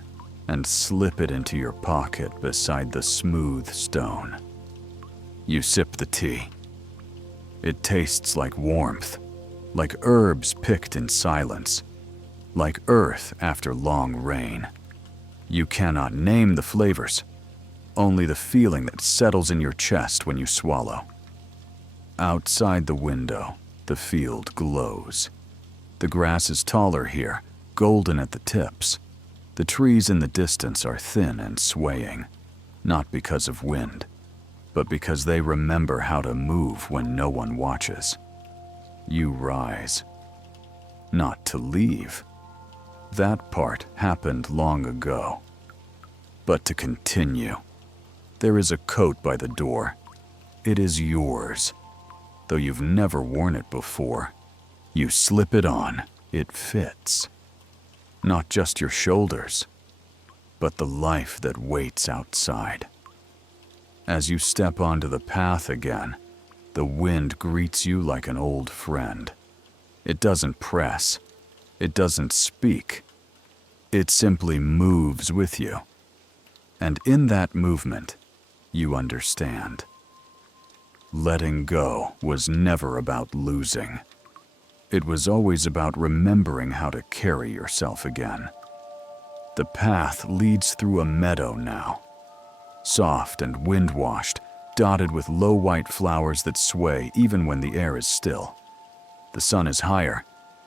and slip it into your pocket beside the smooth stone. You sip the tea. It tastes like warmth, like herbs picked in silence, like earth after long rain. You cannot name the flavors, only the feeling that settles in your chest when you swallow. Outside the window, the field glows. The grass is taller here, golden at the tips. The trees in the distance are thin and swaying, not because of wind, but because they remember how to move when no one watches. You rise. Not to leave. That part happened long ago. But to continue. There is a coat by the door. It is yours. Though you've never worn it before, you slip it on. It fits. Not just your shoulders, but the life that waits outside. As you step onto the path again, the wind greets you like an old friend. It doesn't press. It doesn't speak. It simply moves with you. And in that movement, you understand. Letting go was never about losing. It was always about remembering how to carry yourself again. The path leads through a meadow now, soft and wind-washed, dotted with low white flowers that sway even when the air is still. The sun is higher,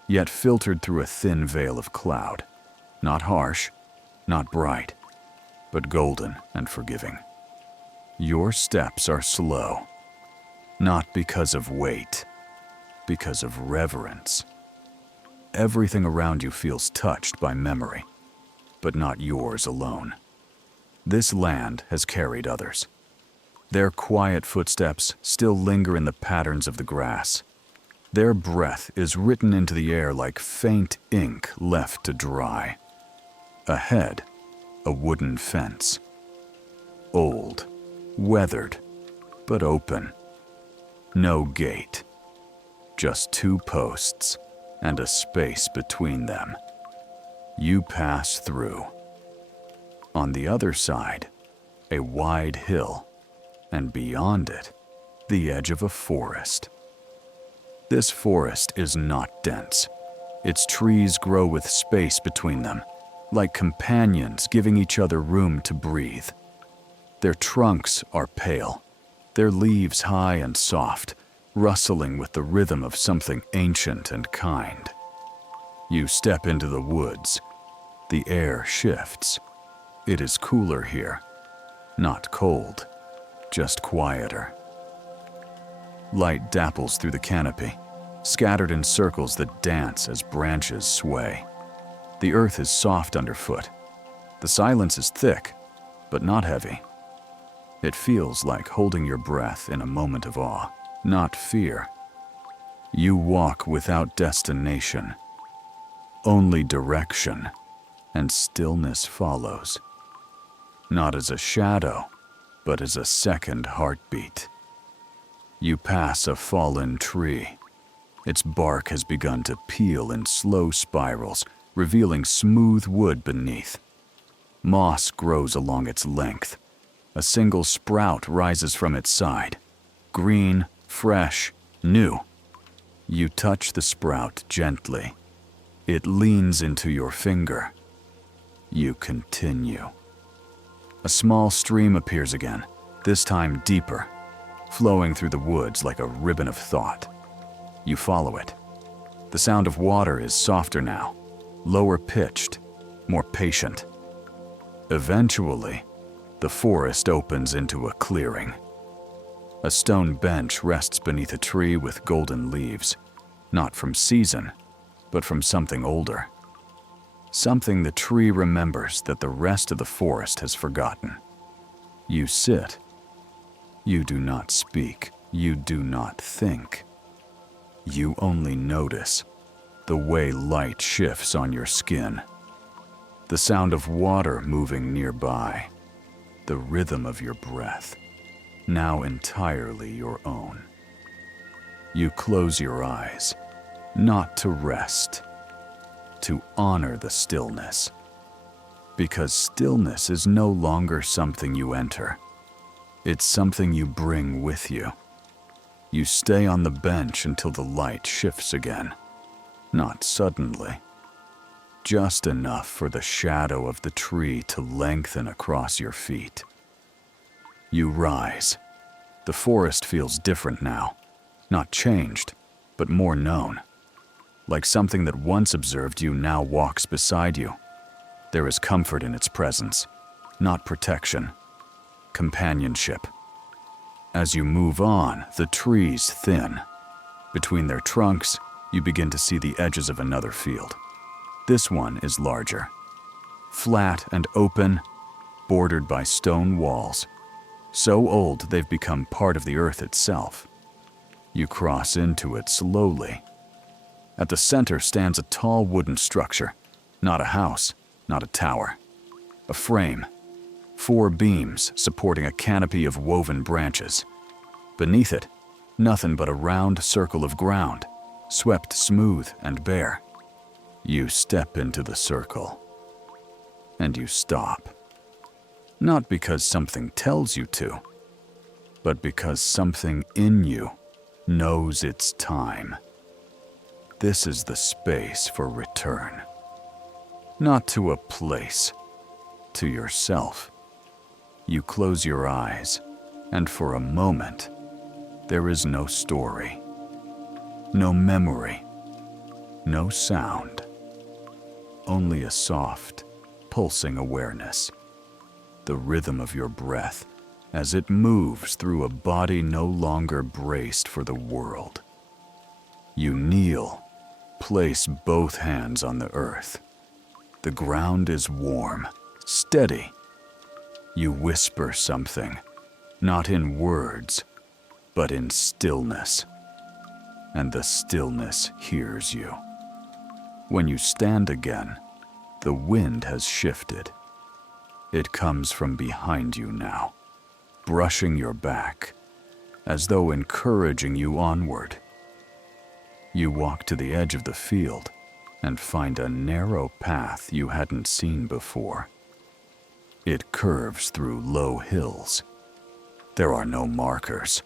yet filtered through a thin veil of cloud. Not harsh, not bright, but golden and forgiving. Your steps are slow, not because of weight, because of reverence. Everything around you feels touched by memory, but not yours alone. This land has carried others. Their quiet footsteps still linger in the patterns of the grass. Their breath is written into the air like faint ink left to dry. Ahead, a wooden fence. Old, weathered, but open. No gate. Just 2 posts and a space between them. You pass through. On the other side, a wide hill, and beyond it, the edge of a forest. This forest is not dense. Its trees grow with space between them, like companions giving each other room to breathe. Their trunks are pale, their leaves high and soft, rustling with the rhythm of something ancient and kind. You step into the woods. The air shifts. It is cooler here. Not cold, just quieter. Light dapples through the canopy, scattered in circles that dance as branches sway. The earth is soft underfoot. The silence is thick, but not heavy. It feels like holding your breath in a moment of awe, not fear. You walk without destination, only direction, and stillness follows. Not as a shadow, but as a second heartbeat. You pass a fallen tree. Its bark has begun to peel in slow spirals, revealing smooth wood beneath. Moss grows along its length. A single sprout rises from its side. Green, fresh, new. You touch the sprout gently. It leans into your finger. You continue. A small stream appears again, this time deeper, flowing through the woods like a ribbon of thought. You follow it. The sound of water is softer now, lower pitched, more patient. Eventually, the forest opens into a clearing. A stone bench rests beneath a tree with golden leaves, not from season, but from something older. Something the tree remembers that the rest of the forest has forgotten. You sit. You do not speak. You do not think. You only notice the way light shifts on your skin, the sound of water moving nearby, the rhythm of your breath, now entirely your own. You close your eyes, not to rest, to honor the stillness. Because stillness is no longer something you enter. It's something you bring with you. You stay on the bench until the light shifts again. Not suddenly. Just enough for the shadow of the tree to lengthen across your feet. You rise. The forest feels different now. Not changed, but more known. Like something that once observed you now walks beside you. There is comfort in its presence, not protection. Companionship. As you move on, the trees thin. Between their trunks, you begin to see the edges of another field. This one is larger. Flat and open, bordered by stone walls. So old they've become part of the earth itself. You cross into it slowly. At the center stands a tall wooden structure. Not a house, not a tower. A frame. 4 beams supporting a canopy of woven branches. Beneath it, nothing but a round circle of ground, swept smooth and bare. You step into the circle. And you stop. Not because something tells you to, but because something in you knows it's time. This is the space for return. Not to a place, to yourself. You close your eyes, and for a moment, there is no story, no memory, no sound. Only a soft, pulsing awareness. The rhythm of your breath as it moves through a body no longer braced for the world. You kneel, place both hands on the earth. The ground is warm, steady. You whisper something, not in words, but in stillness. And the stillness hears you. When you stand again, the wind has shifted. It comes from behind you now, brushing your back, as though encouraging you onward. You walk to the edge of the field and find a narrow path you hadn't seen before. It curves through low hills. There are no markers,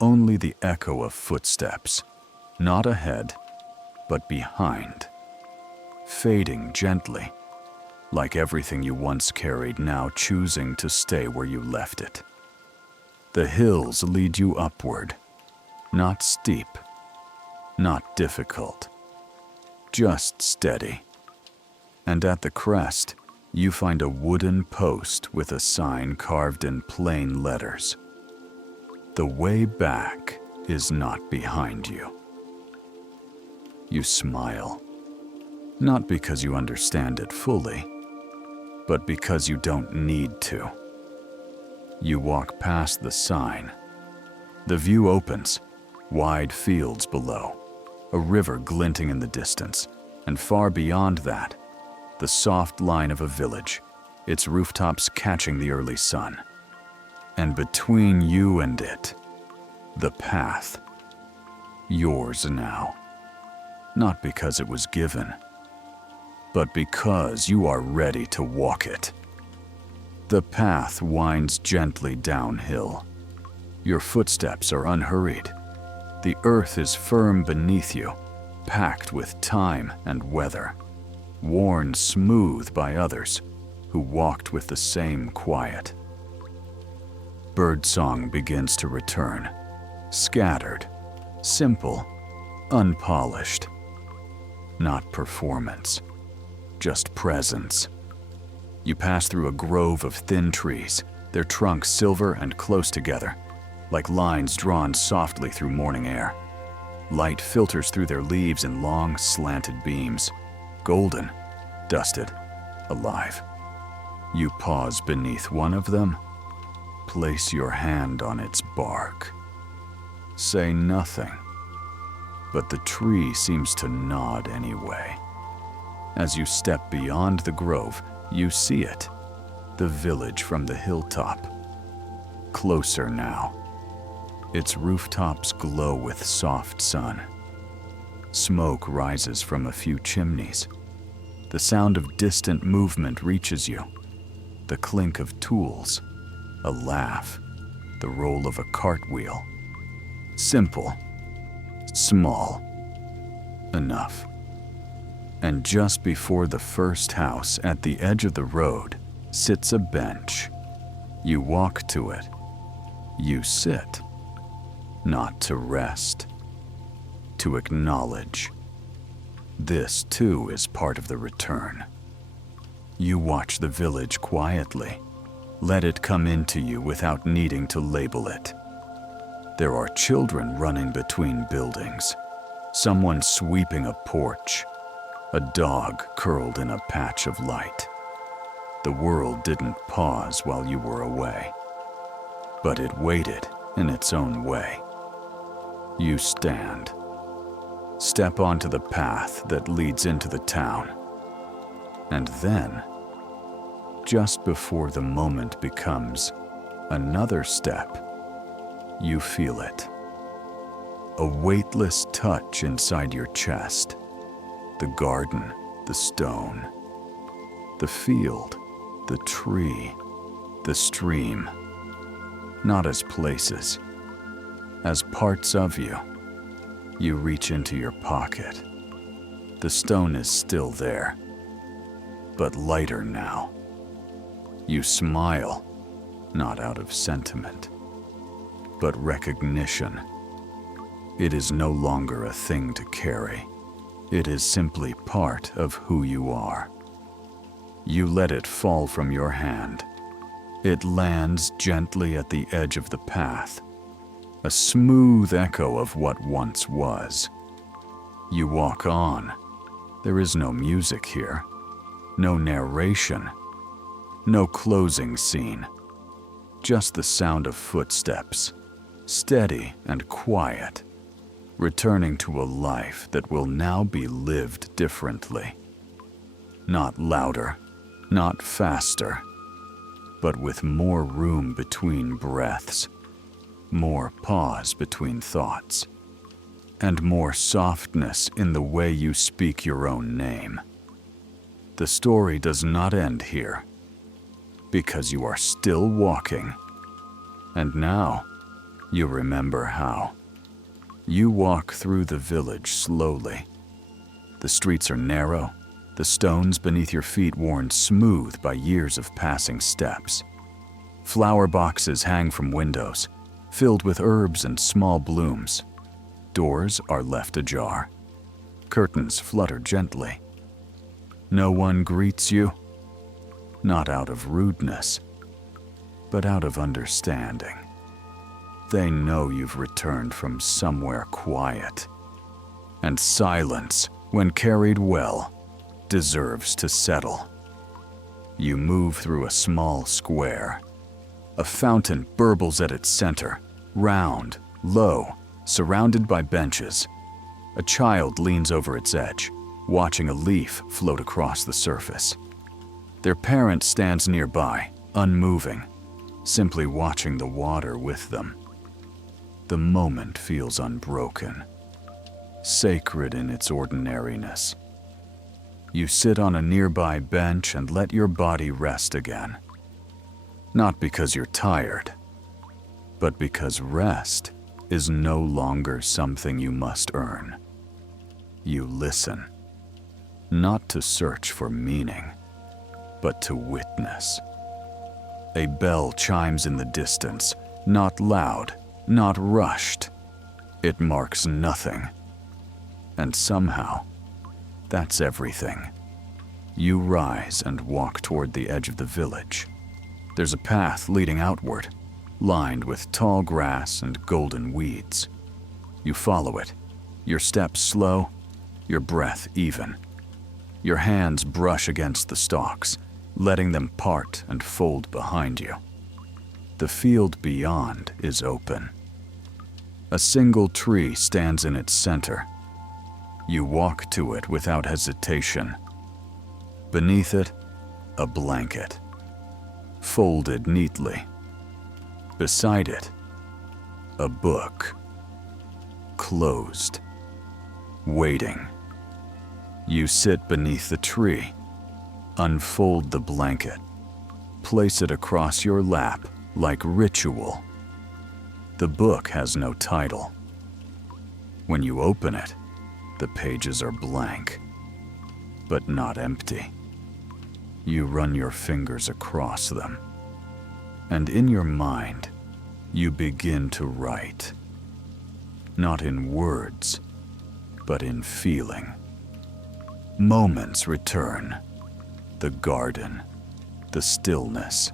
only the echo of footsteps, not ahead, but behind, fading gently, like everything you once carried now choosing to stay where you left it. The hills lead you upward, not steep, not difficult, just steady. And at the crest, you find a wooden post with a sign carved in plain letters. The way back is not behind you. You smile, not because you understand it fully, but because you don't need to. You walk past the sign. The view opens, wide fields below, a river glinting in the distance, and far beyond that, the soft line of a village, its rooftops catching the early sun. And between you and it, the path. Yours now. Not because it was given, but because you are ready to walk it. The path winds gently downhill. Your footsteps are unhurried. The earth is firm beneath you, packed with time and weather, worn smooth by others who walked with the same quiet. Birdsong begins to return, scattered, simple, unpolished. Not performance, just presence. You pass through a grove of thin trees, their trunks silver and close together, like lines drawn softly through morning air. Light filters through their leaves in long, slanted beams, golden, dusted, alive. You pause beneath one of them, place your hand on its bark. Say nothing, but the tree seems to nod anyway. As you step beyond the grove, you see it, the village from the hilltop. Closer now. Its rooftops glow with soft sun. Smoke rises from a few chimneys. The sound of distant movement reaches you. The clink of tools, a laugh, the roll of a cartwheel. Simple, small, enough. And just before the first house at the edge of the road sits a bench. You walk to it. You sit, not to rest, to acknowledge. This too is part of the return. You watch the village quietly. Let it come into you without needing to label it. There are children running between buildings, someone sweeping a porch, a dog curled in a patch of light. The world didn't pause while you were away, but it waited in its own way. You stand, step onto the path that leads into the town, and then, just before the moment becomes another step, you feel it. A weightless touch inside your chest. The garden, the stone, the field, the tree, the stream. Not as places, as parts of you. You reach into your pocket. The stone is still there, but lighter now. You smile, not out of sentiment, but recognition. It is no longer a thing to carry. It is simply part of who you are. You let it fall from your hand. It lands gently at the edge of the path, a smooth echo of what once was. You walk on. There is no music here, no narration, no closing scene, just the sound of footsteps, steady and quiet, returning to a life that will now be lived differently. Not louder, not faster, but with more room between breaths, more pause between thoughts, and more softness in the way you speak your own name. The story does not end here, because you are still walking. And now, you remember how. You walk through the village slowly. The streets are narrow, the stones beneath your feet worn smooth by years of passing steps. Flower boxes hang from windows, filled with herbs and small blooms. Doors are left ajar. Curtains flutter gently. No one greets you, not out of rudeness, but out of understanding. They know you've returned from somewhere quiet, and silence, when carried well, deserves to settle. You move through a small square. A fountain burbles at its center, round, low, surrounded by benches. A child leans over its edge, watching a leaf float across the surface. Their parent stands nearby, unmoving, simply watching the water with them. The moment feels unbroken, sacred in its ordinariness. You sit on a nearby bench and let your body rest again. Not because you're tired, but because rest is no longer something you must earn. You listen, not to search for meaning, but to witness. A bell chimes in the distance, not loud, not rushed. It marks nothing. And somehow, that's everything. You rise and walk toward the edge of the village. There's a path leading outward, lined with tall grass and golden weeds. You follow it, your steps slow, your breath even. Your hands brush against the stalks, letting them part and fold behind you. The field beyond is open. A single tree stands in its center. You walk to it without hesitation. Beneath it, a blanket, folded neatly. Beside it, a book, closed, waiting. You sit beneath the tree, unfold the blanket, place it across your lap like ritual. The book has no title, When you open it, the pages are blank, but not empty. You run your fingers across them, and in your mind, you begin to write. Not in words, but in feeling. Moments return. The garden, the stillness,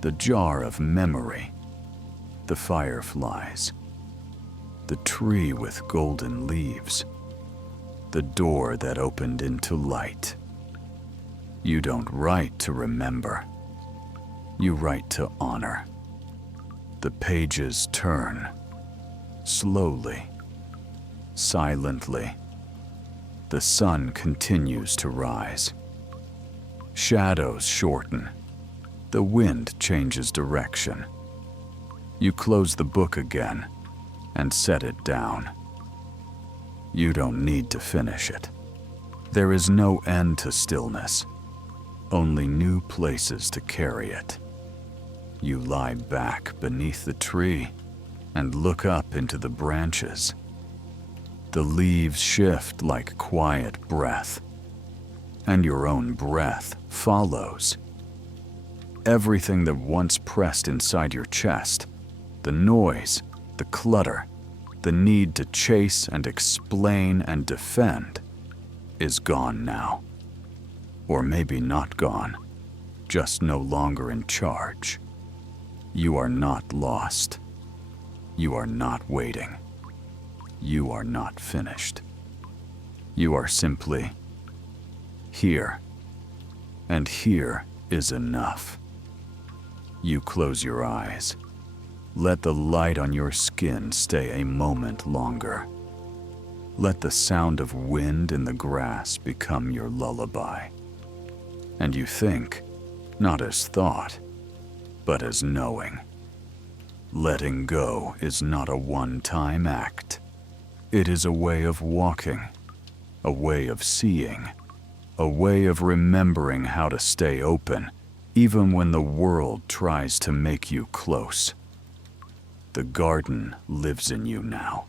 the jar of memory, the fireflies, the tree with golden leaves, the door that opened into light. You don't write to remember. You write to honor. The pages turn, slowly, silently. The sun continues to rise. Shadows shorten. The wind changes direction. You close the book again and set it down. You don't need to finish it. There is no end to stillness, only new places to carry it. You lie back beneath the tree and look up into the branches. The leaves shift like quiet breath, and your own breath follows. Everything that once pressed inside your chest, the noise, the clutter, the need to chase and explain and defend, is gone now. Or maybe not gone, just no longer in charge. You are not lost. You are not waiting. You are not finished. You are simply here, and here is enough. You close your eyes. Let the light on your skin stay a moment longer. Let the sound of wind in the grass become your lullaby. And you think, not as thought, but as knowing. Letting go is not a one-time act. It is a way of walking, a way of seeing, a way of remembering how to stay open, even when the world tries to make you close. The garden lives in you now.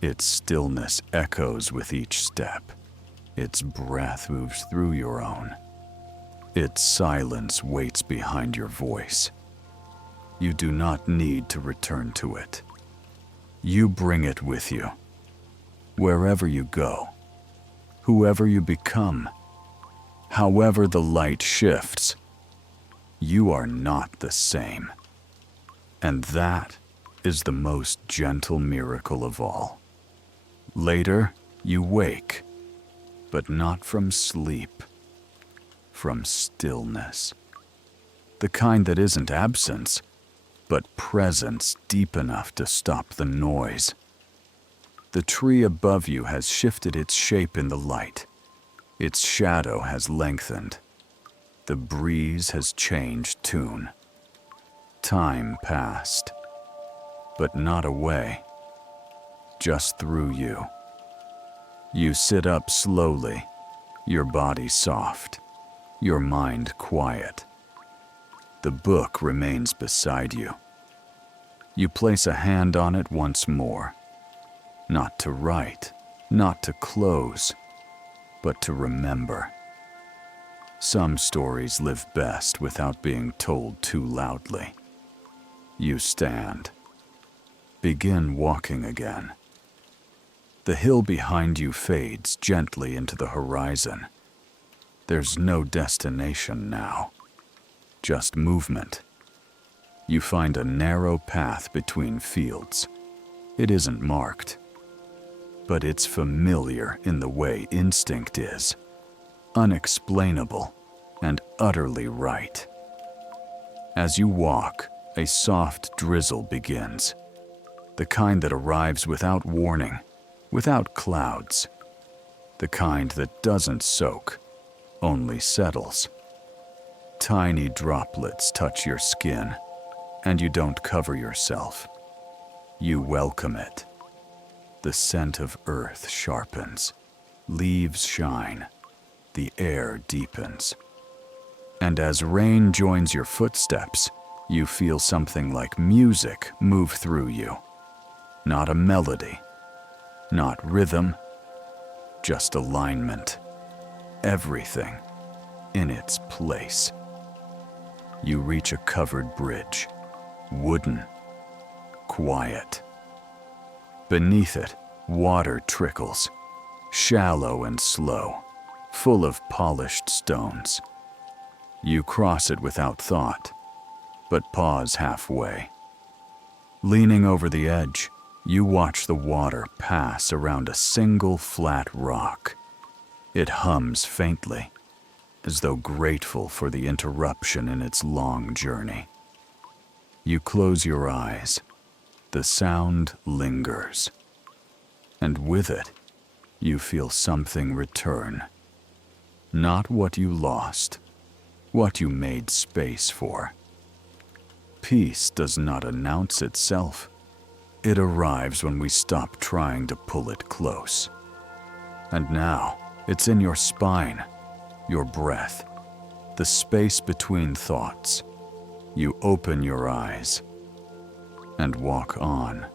Its stillness echoes with each step. Its breath moves through your own. Its silence waits behind your voice. You do not need to return to it. You bring it with you. Wherever you go, whoever you become, however the light shifts, you are not the same. And that is the most gentle miracle of all. Later, you wake, but not from sleep, from stillness. The kind that isn't absence, but presence deep enough to stop the noise. The tree above you has shifted its shape in the light. Its shadow has lengthened. The breeze has changed tune. Time passed, but not away, just through you. You sit up slowly, your body soft, your mind quiet. The book remains beside you. You place a hand on it once more, not to write, not to close, but to remember. Some stories live best without being told too loudly. You stand. Begin walking again. The hill behind you fades gently into the horizon. There's no destination now, just movement. You find a narrow path between fields. It isn't marked, but it's familiar in the way instinct is, unexplainable and utterly right. As you walk, a soft drizzle begins, the kind that arrives without warning, without clouds, the kind that doesn't soak, only settles. Tiny droplets touch your skin, and you don't cover yourself. You welcome it. The scent of earth sharpens, leaves shine, the air deepens. And as rain joins your footsteps, you feel something like music move through you. Not a melody, Not rhythm, just alignment. Everything in its place. You reach a covered bridge, wooden, quiet. Beneath it, water trickles, shallow and slow, full of polished stones. You cross it without thought, but pause halfway. Leaning over the edge, you watch the water pass around a single flat rock. It hums faintly, as though grateful for the interruption in its long journey. You close your eyes. The sound lingers. And with it, you feel something return. Not what you lost, what you made space for. Peace does not announce itself. It arrives when we stop trying to pull it close. And now, it's in your spine, your breath, the space between thoughts. You open your eyes and walk on.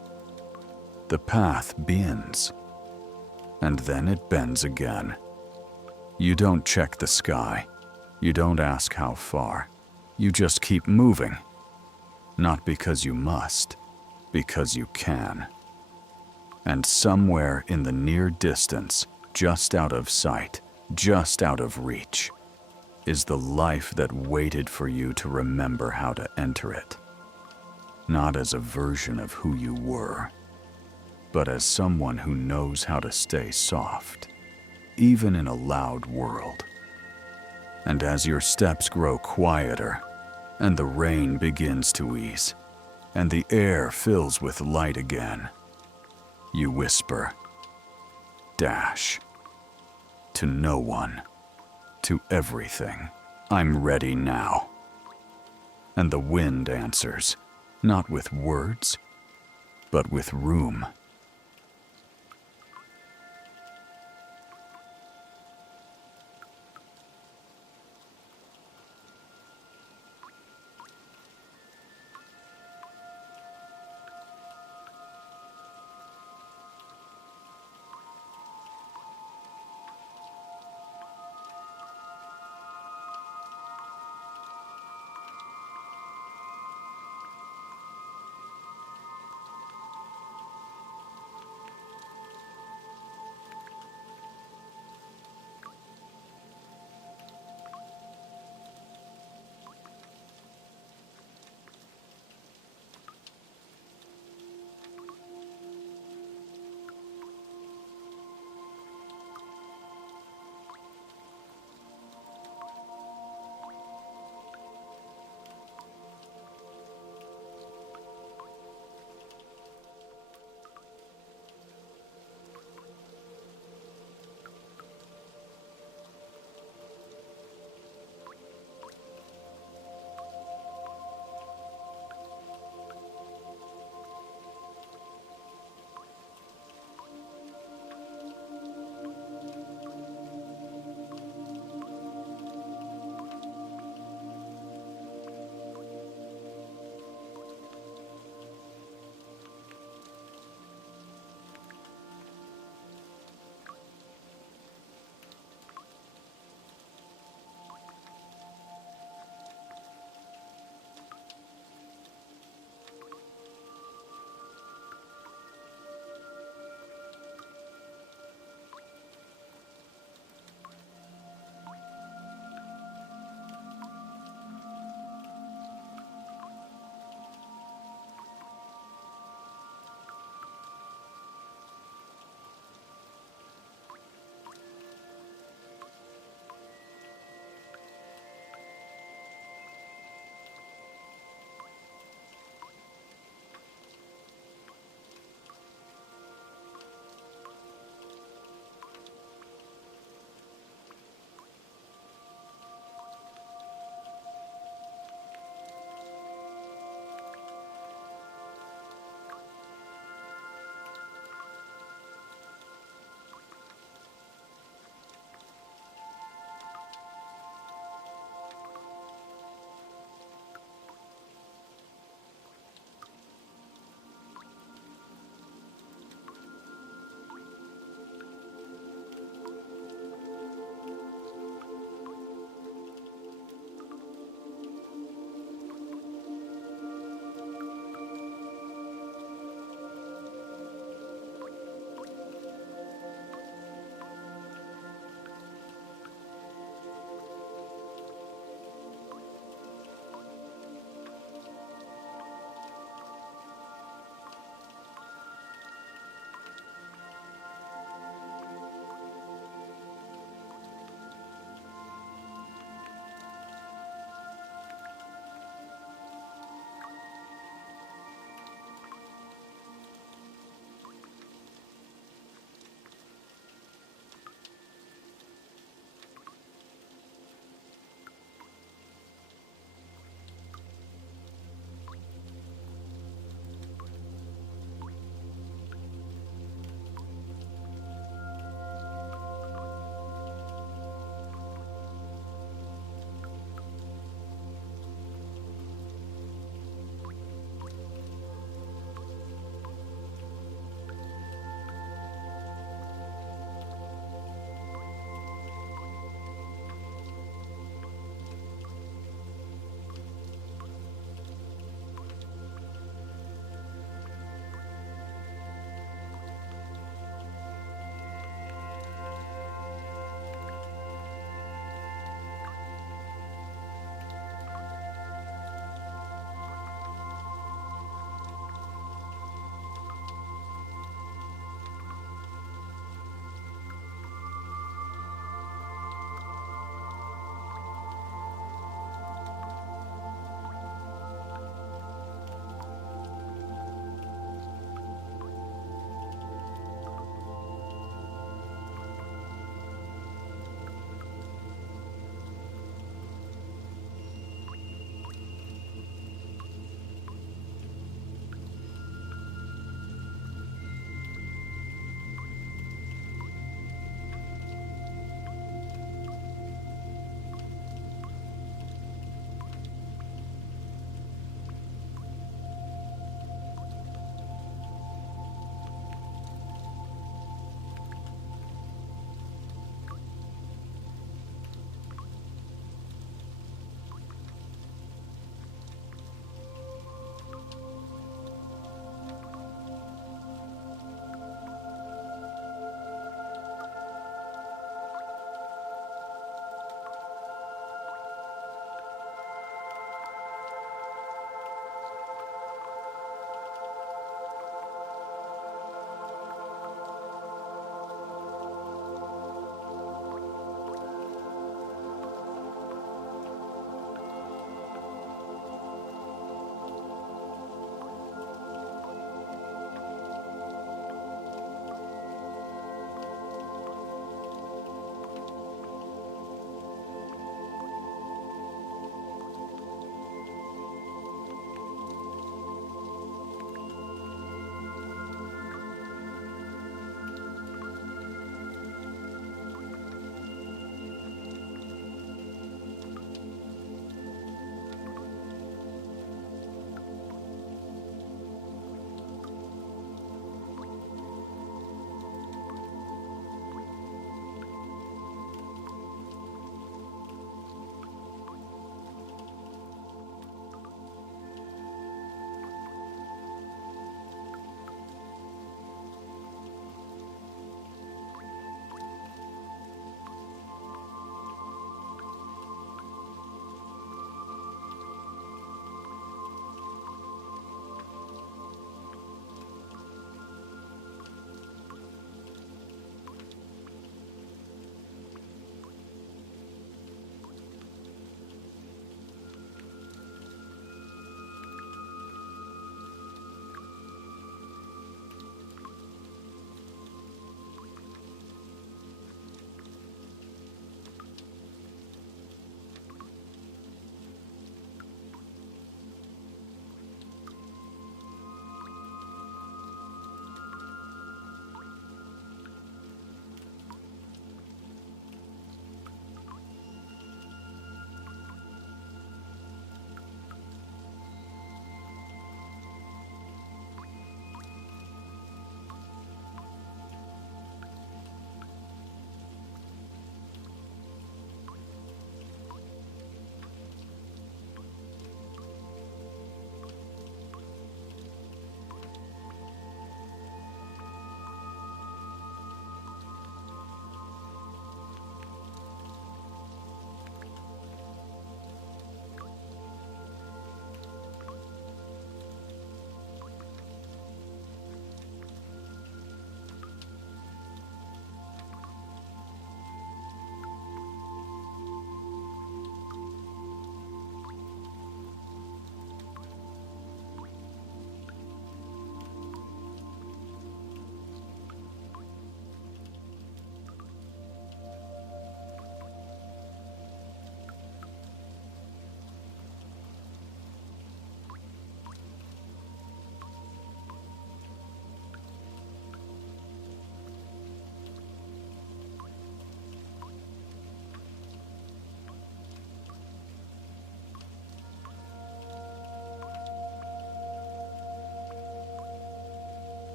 The path bends, and then it bends again. You don't check the sky. You don't ask how far. You just keep moving. Not because you must, because you can. And somewhere in the near distance, just out of sight, just out of reach, is the life that waited for you to remember how to enter it. Not as a version of who you were, but as someone who knows how to stay soft, even in a loud world. And as your steps grow quieter, and the rain begins to ease, and the air fills with light again, you whisper, "Dash." To no one, to everything, "I'm ready now." And the wind answers, not with words, but with room.